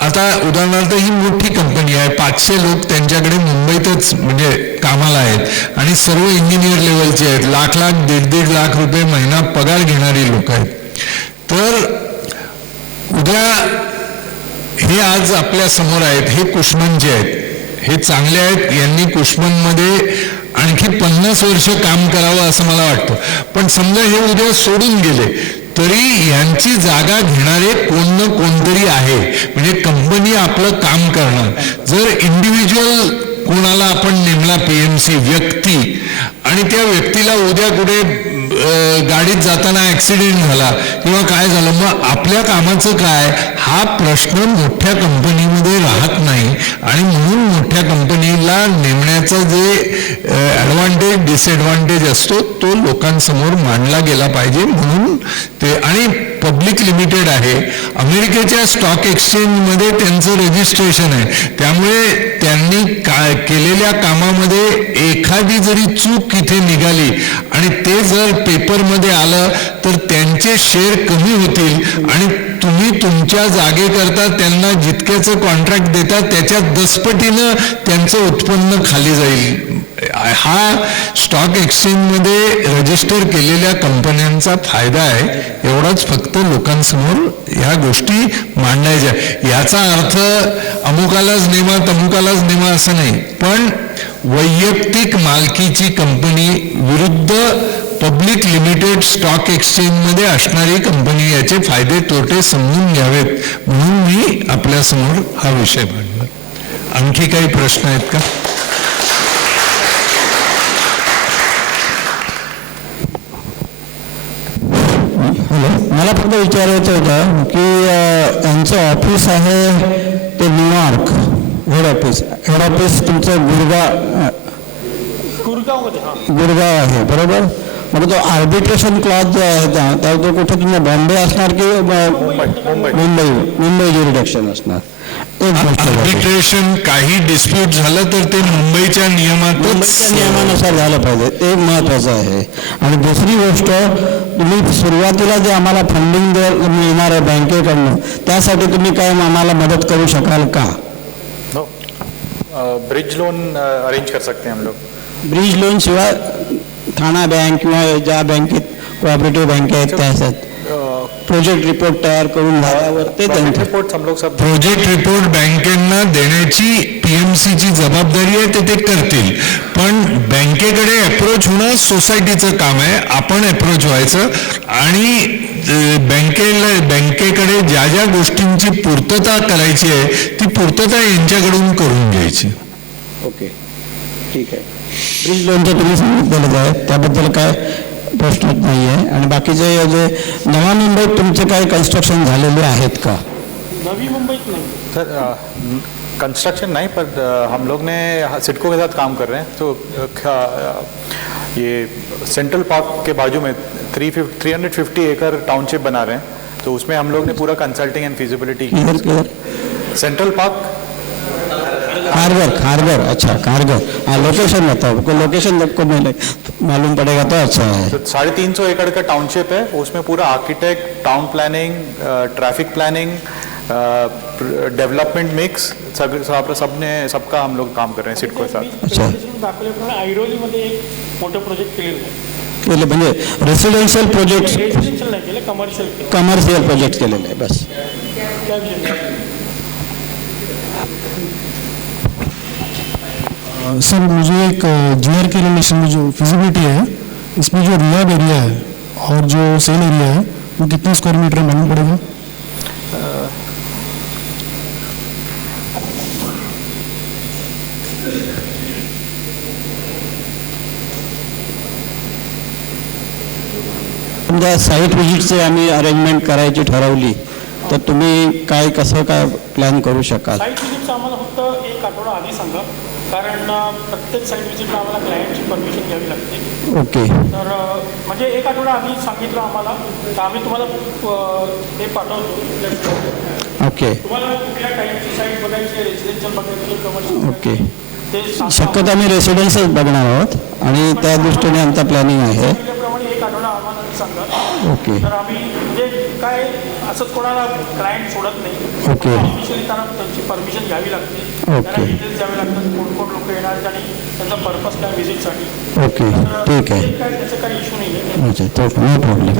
आता उदाहरणार्थ ही मोठी कंपनी आहे, 500 लोक त्यांच्याकडे मुंबईतच म्हणजे कामाला आहेत आणि सर्व इंजिनियर लेवलचे आहेत, लाख 1.5 लाख रुपये महिना पगार घेणारी लोक आहेत. तर उद्या हे आज आपल्या समोर आहेत, हे कुशमनचे आहेत, हे चांगले आहेत, यांनी कुशमनमध्ये आणखी 50 वर्ष काम करावं असं मला वाटतं. पण समजा हे उद्या सोडून गेले तरी यांची जागा घेणारे कोण ना कोणतरी आहे, म्हणजे कंपनी आपलं काम करणार. जर इंडिव्हिज्युअल कोणाला आपण नेमला PMC व्यक्ती आणि त्या व्यक्तीला उद्या कुठे गाडीत जाताना ॲक्सिडेंट झाला किंवा काय झालं, मग आपल्या कामाचं काय, हा प्रश्न मोठ्या कंपनीमध्ये राहत नाही. आणि म्हणून मोठ्या कंपनीला नेमण्याचा जे ॲडव्हान्टेज डिसएडव्हान्टेज असतो तो लोकांसमोर मांडला गेला पाहिजे. म्हणून ते आणि पब्लिक लिमिटेड आहे, अमेरिकेच्या स्टॉक एक्सचेंजमध्ये त्यांचं रजिस्ट्रेशन आहे. त्यामुळे त्यांनी केलेल्या कामामध्ये एखादी जरी चूक इथे निघाली आणि ते जर पेपरमध्ये आलं तर त्यांचे शेअर कमी होतील आणि तुम्ही तुमच्या जागेकरता त्यांना जितक्याचं कॉन्ट्रॅक्ट देता त्याच्या 10 पटीनं त्यांचं उत्पन्न खाली जाईल. हा स्टॉक एक्सचेंजमध्ये रजिस्टर केलेल्या कंपन्यांचा फायदा आहे. एवढाच फक्त लोकांसमोर ह्या गोष्टी मांडायच्या. याचा अर्थ अमुकालाच नेमा तमुकालाच नेमा असं नाही, पण वैयक्तिक मालकीची कंपनी विरुद्ध पब्लिक लिमिटेड स्टॉक एक्सचेंजमध्ये असणारी कंपनी याचे फायदे तोटे समजून घ्यावेत म्हणून मी आपल्यासमोर हा विषय मांडला. आणखी काही प्रश्न आहेत का? हॅलो, मला फक्त विचारायचं होतं की यांचं ऑफिस आहे ते न्यूयॉर्क, हेड ऑफिस तुमचं गुरगाव आहे बरोबर. मग तो आर्बिट्रेशन क्लॉज जो आहे त्या तो कुठे तुम्ही बॉम्बे असणार की मुंबई ज्युरिडिक्शन असणार. आर्बिट्रेशन काही डिस्प्यूट झालं तर ते मुंबईच्या नियमानुसार झालं पाहिजे, ते महत्वाचं आहे. आणि दुसरी गोष्ट, तुम्ही सुरुवातीला जे आम्हाला फंडिंग मिळणार आहे बँकेकडनं त्यासाठी तुम्ही काय आम्हाला मदत करू शकाल का? ब्रिज लोन अरेंज कर सकते हैं हम लोग. ब्रिज लोन शिवाय ठाणा बँक किंवा ज्या बँकेत कोऑपरेटिव्ह बँक आहेत त्या असतात प्रोजेक्ट रिपोर्ट तयार करून झाल्यावर ते त्यांचं रिपोर्ट हम लोग सब प्रोजेक्ट रिपोर्ट बँकेंना देण्याची पीएमसीची जबाबदारी आहे ते करतील, पण बँकेकडे अप्रोच होणं सोसायटीचं काम आहे. आपण अप्रोच व्हायचं आणि बँकेकडे ज्या ज्या गोष्टींची पूर्तता करायची आहे ती पूर्तता यांच्याकडून करून घ्यायची. ओके ठीक आहे. ब्रिज लोनचं तुम्ही सांगितलेलं आहे त्याबद्दल काय प्रश्नच नाही आहे. आणि बाकीचे जे नवा मुंबईत तुमचे काही कन्स्ट्रक्शन झालेले आहेत का? नवी मुंबईत नाही सर कंस्ट्रक्शन नहीं, पर हम लोग ने सिडको के साथ काम कर रहे हैं. तो ये सेंट्रल पार्क के बाजू में 350 एकड़ टाउनशिप बना रहे हैं. तो उसमें हम लोग ने पूरा कंसल्टिंग एंड फिजिबिलिटी की. सेंट्रल पार्क खारघर अच्छा खारघर हाँ लोकेशन बताओ. लोकेशन आपको मालूम पड़ेगा तो अच्छा है. तो 350 एकड़ का टाउनशिप है. उसमें पूरा architect, town planning, traffic planning, development mix सबका हम लोग काम कर रहे हैं सिडको के साथ. अच्छा दाखवल्याप्रमाणे ऐरोलीमध्ये एक मोठं प्रोजेक्ट केलेलं आहे. केले म्हणजे रेसिडेन्शियल प्रोजेक्ट रेसिडेन्शियल नाही केलं, कमर्शियल केलं. कमर्शियल प्रोजेक्ट केलेले आहे बस. त्या विषयी सर मुझे एक जीआर के रिलेशन में जो फिजिबिलिटी है इसमें जो रियाब एरिया है और जो सेल एरिया है वो कितने स्क्वायर मीटर मालूम पड़ेगा? समजा साईट व्हिजिटचे आम्ही अरेंजमेंट करायची ठरवली तर तुम्ही काय कसं काय प्लॅन करू शकाल? साईट व्हिजिटचं आम्हाला फक्त एक आठवडा आधी सांगा, कारण प्रत्येक साईट व्हिजिटला आम्हाला क्लायंटची परमिशन घ्यावी लागते. ओके तर म्हणजे एक आठवडा आधी सांगितलं आम्हाला तर आम्ही तुम्हाला ते पाठवतो. ओके तुम्हाला कुठल्या टाईपची साईट बघायची, रेसिडेन्शियल बघायची, कमर्शियल ओके ते शक्यतो आम्ही रेसिडेन्सच बघणार आहोत आणि त्या दृष्टीने आमचा प्लॅनिंग आहे. त्याप्रमाणे एक आठवडा आम्हाला सांगा. ओके तर आम्ही म्हणजे काय असंच कोणाला क्लायंट सोडत नाही. ओके. ऑफिशियली त्यांना त्यांची परमिशन घ्यावी लागते. ओके. त्यांना डिटेल्स द्यावे लागतात, कोण लोक येणार आहेत आणि त्यांचा पर्पज काय व्हिजिटसाठी. ओके ठीक आहे. काय त्याचं काही इश्यू नाही आहे. अच्छा तो नो प्रॉब्लेम.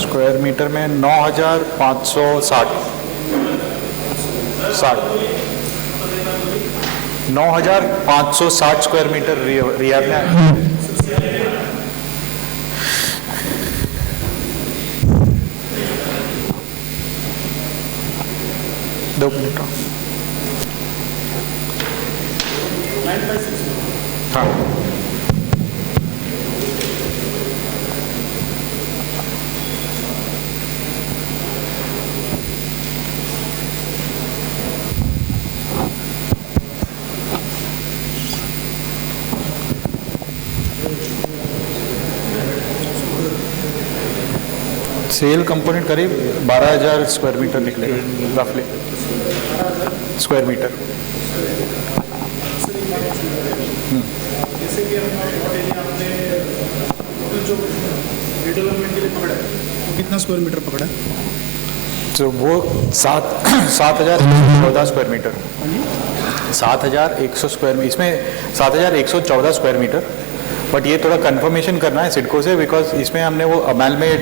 स्क्वायर मीटर में 9,560 9,560 स्क्वायर मीटर रियाब में. दो मिनट हाँ. सेल कंपोनेंट करीब 12,000 स्क्वायर मीटर निकलेगा रफली. स्क्वायर मीटर कितना स्क्वायर मीटर पकड़ा? तो वो 7,114 स्क्वायर मीटर. 7,100 स्क्वायर में इसमें 7,114 स्क्वायर मीटर. बट ये थोड़ा कंफर्मेशन करना है सिडको से, बिकॉज इसमें हमने वो अमेलमेट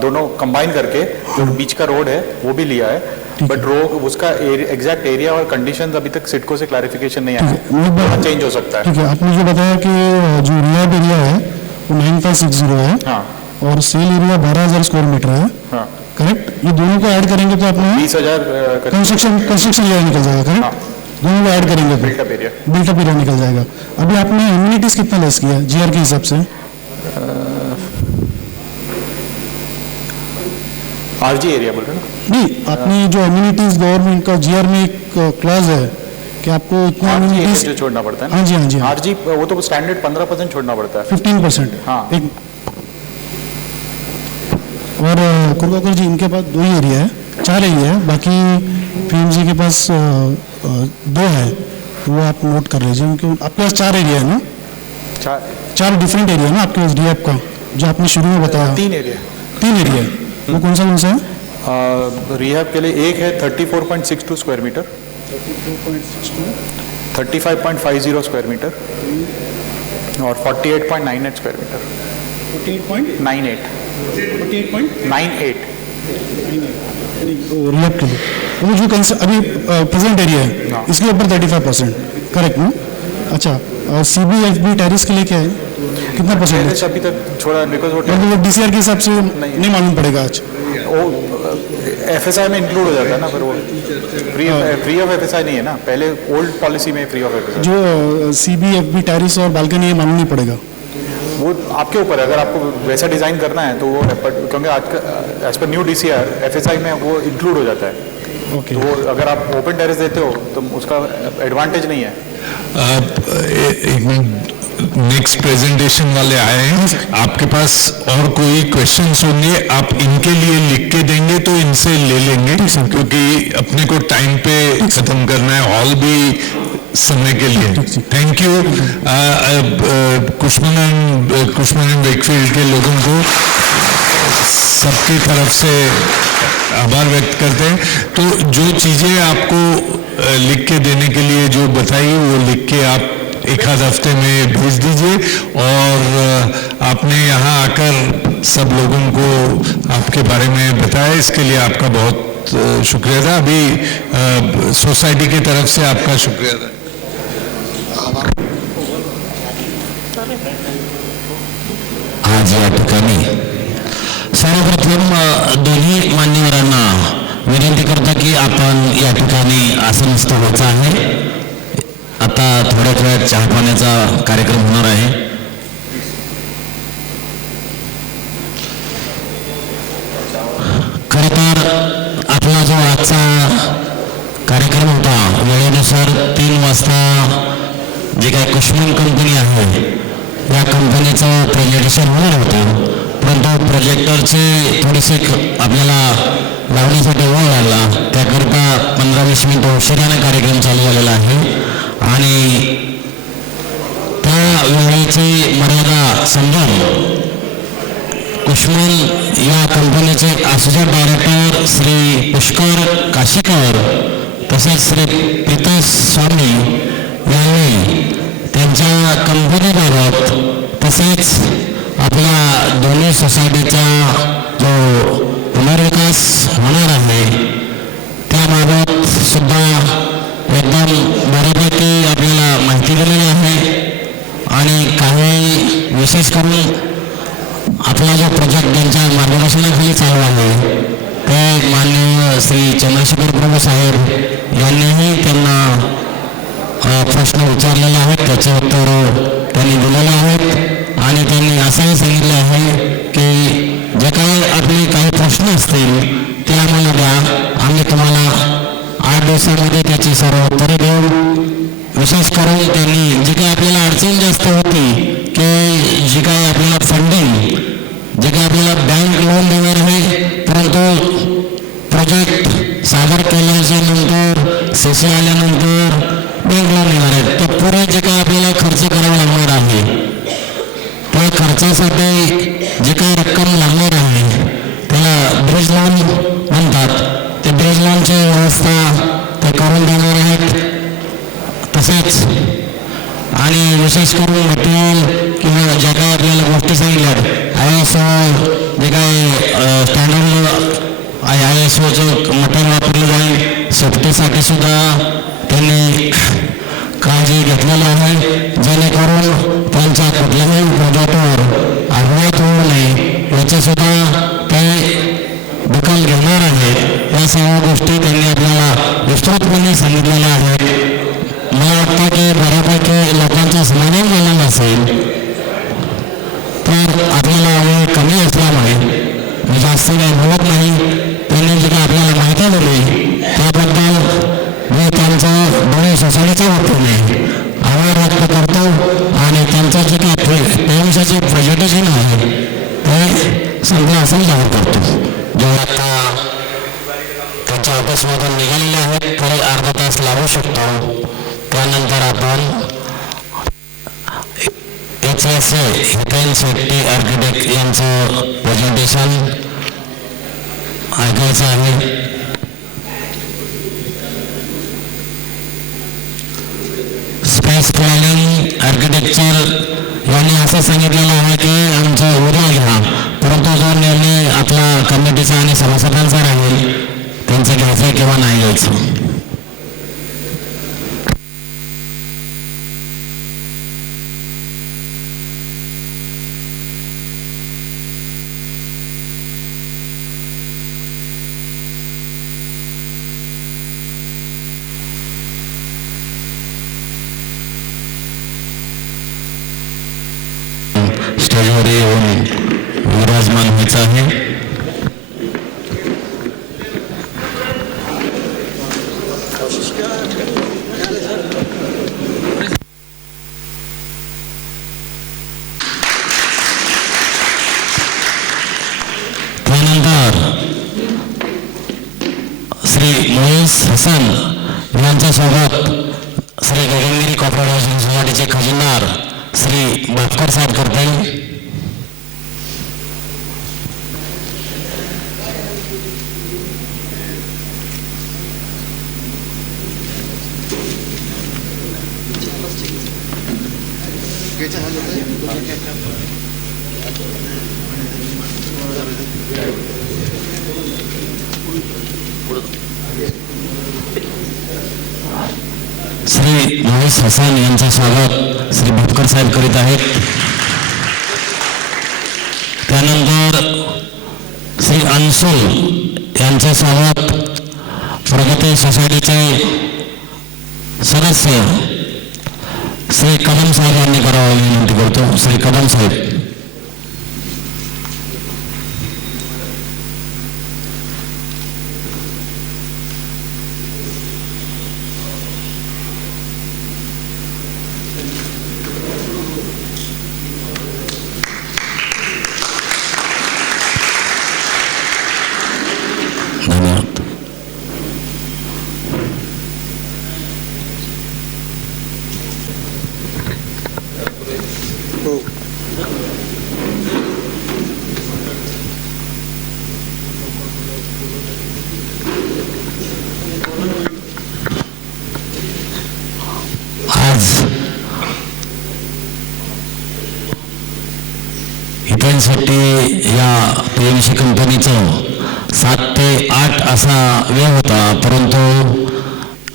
दोनों कंबाइन करके जो बीच का रोड है वो भी लिया है. बट रोड उसका एग्जैक्ट एरिया और कंडीशंस अभी तक सिडको से क्लैरिफिकेशन नहीं आया, चेंज हो सकता है. ठीक है, आपने जो बताया कि जो रियाब एरिया है वो 9,560 है. हाँ और सेल एरिया 12,000 स्क्वायर मीटर है. हाँ करेक्ट. ये दोनों को ऐड करेंगे तो आपने 20,000 कंस्ट्रक्शन एरिया निकल जाएगा. करेक्ट. हाँ. दोनों को ऐड करेंगे तो बिल्टअप एरिया. बिल्टअप एरिया निकल जाएगा. अभी आपने इम्यूनिटीज कितना लेस किया जीआर के हिसाब से? आरजी एरिया बोल रहे हैं ना? नहीं, आपने जो इम्यूनिटीज गवर्नमेंट का जीआर में एक क्लॉज है कि आपको इतना आरजी एरिया immunities- जो छोड़ना पड़ता है हाँ जी हाँ जी. आरजी वो तो स्टैंडर्ड 15% छोड़ना पड़ता है. 15%. हाँ. और कुरबाकर जी इनके पास 2 ही एरिया है, 4 एरिया है, बाकी पीएमजी के पास 2 है. वो आप नोट कर लीजिए, क्योंकि आपके पास 4 एरिया है ना, 4 डिफरेंट एरिया है ना आपके पास रिहैब का, जो आपने शुरू में बताया। 3 एरिया। 3 एरिया है, वो कौन सा है? रिहैब के लिए एक है 34.62 स्क्वायर मीटर, 35.50 स्क्वायर मीटर और 48.98 स्क्वायर मीटर। 48.98 रिहैब के लिए वो जो अभी प्रेजेंट एरिया है इसके ऊपर 35%, करेक्ट ना? अच्छा, और CBFB टेरिस के लिए क्या है, कितना परसेंट? अभी तक छोड़ा बिकॉज वो DCR के हिसाब से नहीं मालूम पड़ेगा आज। वो FSI में इंक्लूड हो जाता है ना, फिर वो फ्री ऑफ FSI नहीं है ना, पहले ओल्ड पॉलिसी में फ्री ऑफ FSI। जो CBFB टेरिस और बालकनी है मालूम नहीं पड़ेगा, वो आपके ऊपर है, अगर आपको वैसा डिज़ाइन करना है तो वो क्योंकि आज का as per new DCR FSI में वो इंक्लूड हो जाता है। ओके। तो वो अगर आप ओपन टेरेस देते हो तो उसका एडवांटेज नहीं है। नेक्स्ट प्रेजेंटेशन वाले आए हैं, आपके पास और कोई क्वेश्चंस होंगे आप इनके लिए लिख के देंगे तो इनसे ले लेंगे, क्योंकि अपने को टाइम पे खत्म करना है, हॉल भी समय के लिए। Thank you. Cushman and Wakefield के लोगों को सबकी तरफ से आभार व्यक्त करते हैं। तो जो चीज़ें आपको लिख के देने के लिए जो बताई वो लिख के आप एक आध हफ्ते में भेज दीजिए, और आपने यहाँ आकर सब लोगों को आपके बारे में बताया, इसके लिए आपका बहुत शुक्रिया था। अभी सोसाइटी की तरफ से आपका शुक्रिया था। आज या ठिकाणी सर्वप्रथम दोन्ही मान्यवरांना विनंती करतो की आपण या ठिकाणी आसनस्थ व्हायचं आहे। आता थोड्याच वेळात चहा पाण्याचा कार्यक्रम होणार आहे। खरं तर आपला जो आजचा कार्यक्रम होता वेळेनुसार 3 वाजता जे काही कुशमन कंपनी आहे या कंपनीचं प्रेझेंटेशन होणार होतं, परंतु प्रोजेक्टरचे थोडेसे आपल्याला लावण्यासाठी वेळ लागला, त्याकरता 15-20 मिनिटं उशिराने कार्यक्रम चालू झालेला आहे आणि त्या वेळेची मर्यादा समजून कुशमन या कंपनीचे असोसिएट डायरेक्टर श्री पुष्कर काशीकर तसेच श्री प्रीतेश स्वामी यांनी त्यांच्या कंपनीबाबत तसेच आपल्या दोन्ही सोसायटीचा जो पुनर्विकास होणार आहे त्याबाबत सुद्धा एकदम बऱ्यापैकी आपल्याला माहिती दिलेली आहे आणि काही विशेष करून आपला जो प्रोजेक्ट त्यांच्या मार्गदर्शनाखाली चालू आहे ते माननीय श्री चंद्रशेखर प्रभू साहेब यांनीही त्यांना प्रश्न विचारलेले आहेत, त्याचे उत्तर त्यांनी दिलेले आहेत आणि त्यांनी असंही सांगितलं आहे की जे काही आपले काही प्रश्न असतील ते आम्हाला द्या, आम्ही तुम्हाला 8 दिवसामध्ये त्याची सर्व उत्तरे देऊ। विशेष करून त्यांनी जी काही आपल्याला अडचण जास्त होती की जी काही आपल्याला फंडिंग जे काही आपल्याला बँक लोन देणार आहे, परंतु प्रोजेक्ट सादर केल्याच्या नंतर CC आल्यानंतर बँक लोन येणार आहे, तर पुढे जे काही आपल्याला खर्च करावा लागणार आहे त्या खर्चासाठी जे काही रक्कम लागणार आहे त्याला ब्रिज लोन म्हणतात, ते ब्रिज लोनची व्यवस्था ते करून देणार आहेत। तसेच आणि विशेष करून मटेरियल किंवा ज्या काही आपल्याला गोष्टी सांगितल्या ISO जे काही स्टँडर्ड ISOचं मटेरियल वापरलं जाईल, सेफ्टीसाठी सुद्धा त्यांनी काळजी घेतलेली आहे, जेणेकरून त्यांच्या कुठल्याही प्रोजेक्टवर अपघात होऊ नये याची सुद्धा ते दखल घेणार आहेत। या सर्व गोष्टी त्यांनी आपल्याला विस्तृतपणे सांगितलेल्या आहेत। मला वाटतं की बऱ्यापैकी लोकांचं समाधान झालेलं असेल, तर आपल्याला वेळ कमी असल्यामुळे मी जास्त काही बोलत नाही। त्यांनी जे काही आपल्याला माहिती दिली त्याबद्दल मी त्यांचा दोन्ही सोसायटीच्या वतीने आभार व्यक्त करतो आणि त्यांचं जे काही पेन्शनचे प्रेझेंटेशन आहे ते संपलं असं जाहीर करतो। जे आता त्यांच्या ऑफिसमधून निघालेले आहेत तरी अर्धा तास लागू शकतो, त्यानंतर आपण HSA हितेन शेट्टी आर्किटेक्ट यांचं प्रेझेंटेशन ऐकायचं आहे. स्पेस प्लॅनिंग आर्किटेक्चर यांनी असं सांगितलेलं आहे की आमचा उद्या घ्या, परंतु जो निर्णय आपला कमिटीचा आणि सभासदांचा राहील त्यांचं घ्यायचं किंवा नाही घ्यायचं. स्टेजवर येऊन विराजमान व्हायचं आहे. त्यानंतर श्री मोईस हसन यांच्यासोबत श्री गगनगिरी कॉर्पोरेशन सोसायटीचे खजिनदार श्री भापकर साहेब करतील. श्री मोईस हसन यांचं स्वागत श्री भापकर साहेब करीत आहेत. त्यानंतर श्री अन्सुल यांचे स्वागत प्रगती सोसायटीचे सदस्य श्री कदम साहेब यांनी करावं विनंती करतो. श्री कदम साहेब. धन्यवाद. आज हितेन शेट्टी या PMC कंपनीचं 7 ते 8 असा वेळ होता, परंतु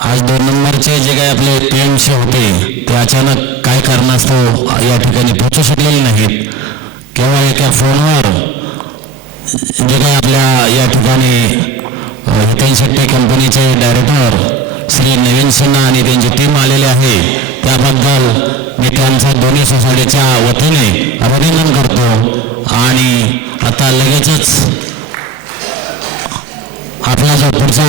आज 2 नंबरचे जे काही आपले PMC होते ते अचानक काय कारणास्तव या ठिकाणी पोहोचू शकलेले नाहीत. केवळ एका फोनवर जे काही आपल्या या ठिकाणी हितेन शेट्टी कंपनीचे डायरेक्टर श्री नवीन सिन्हा आणि त्यांची टीम आलेले आहे, त्याबद्दल मी त्यांचा दोन्ही सोसायटीच्या वतीने अभिनंदन करतो. आणि आता लगेचच आपला जो पुढचा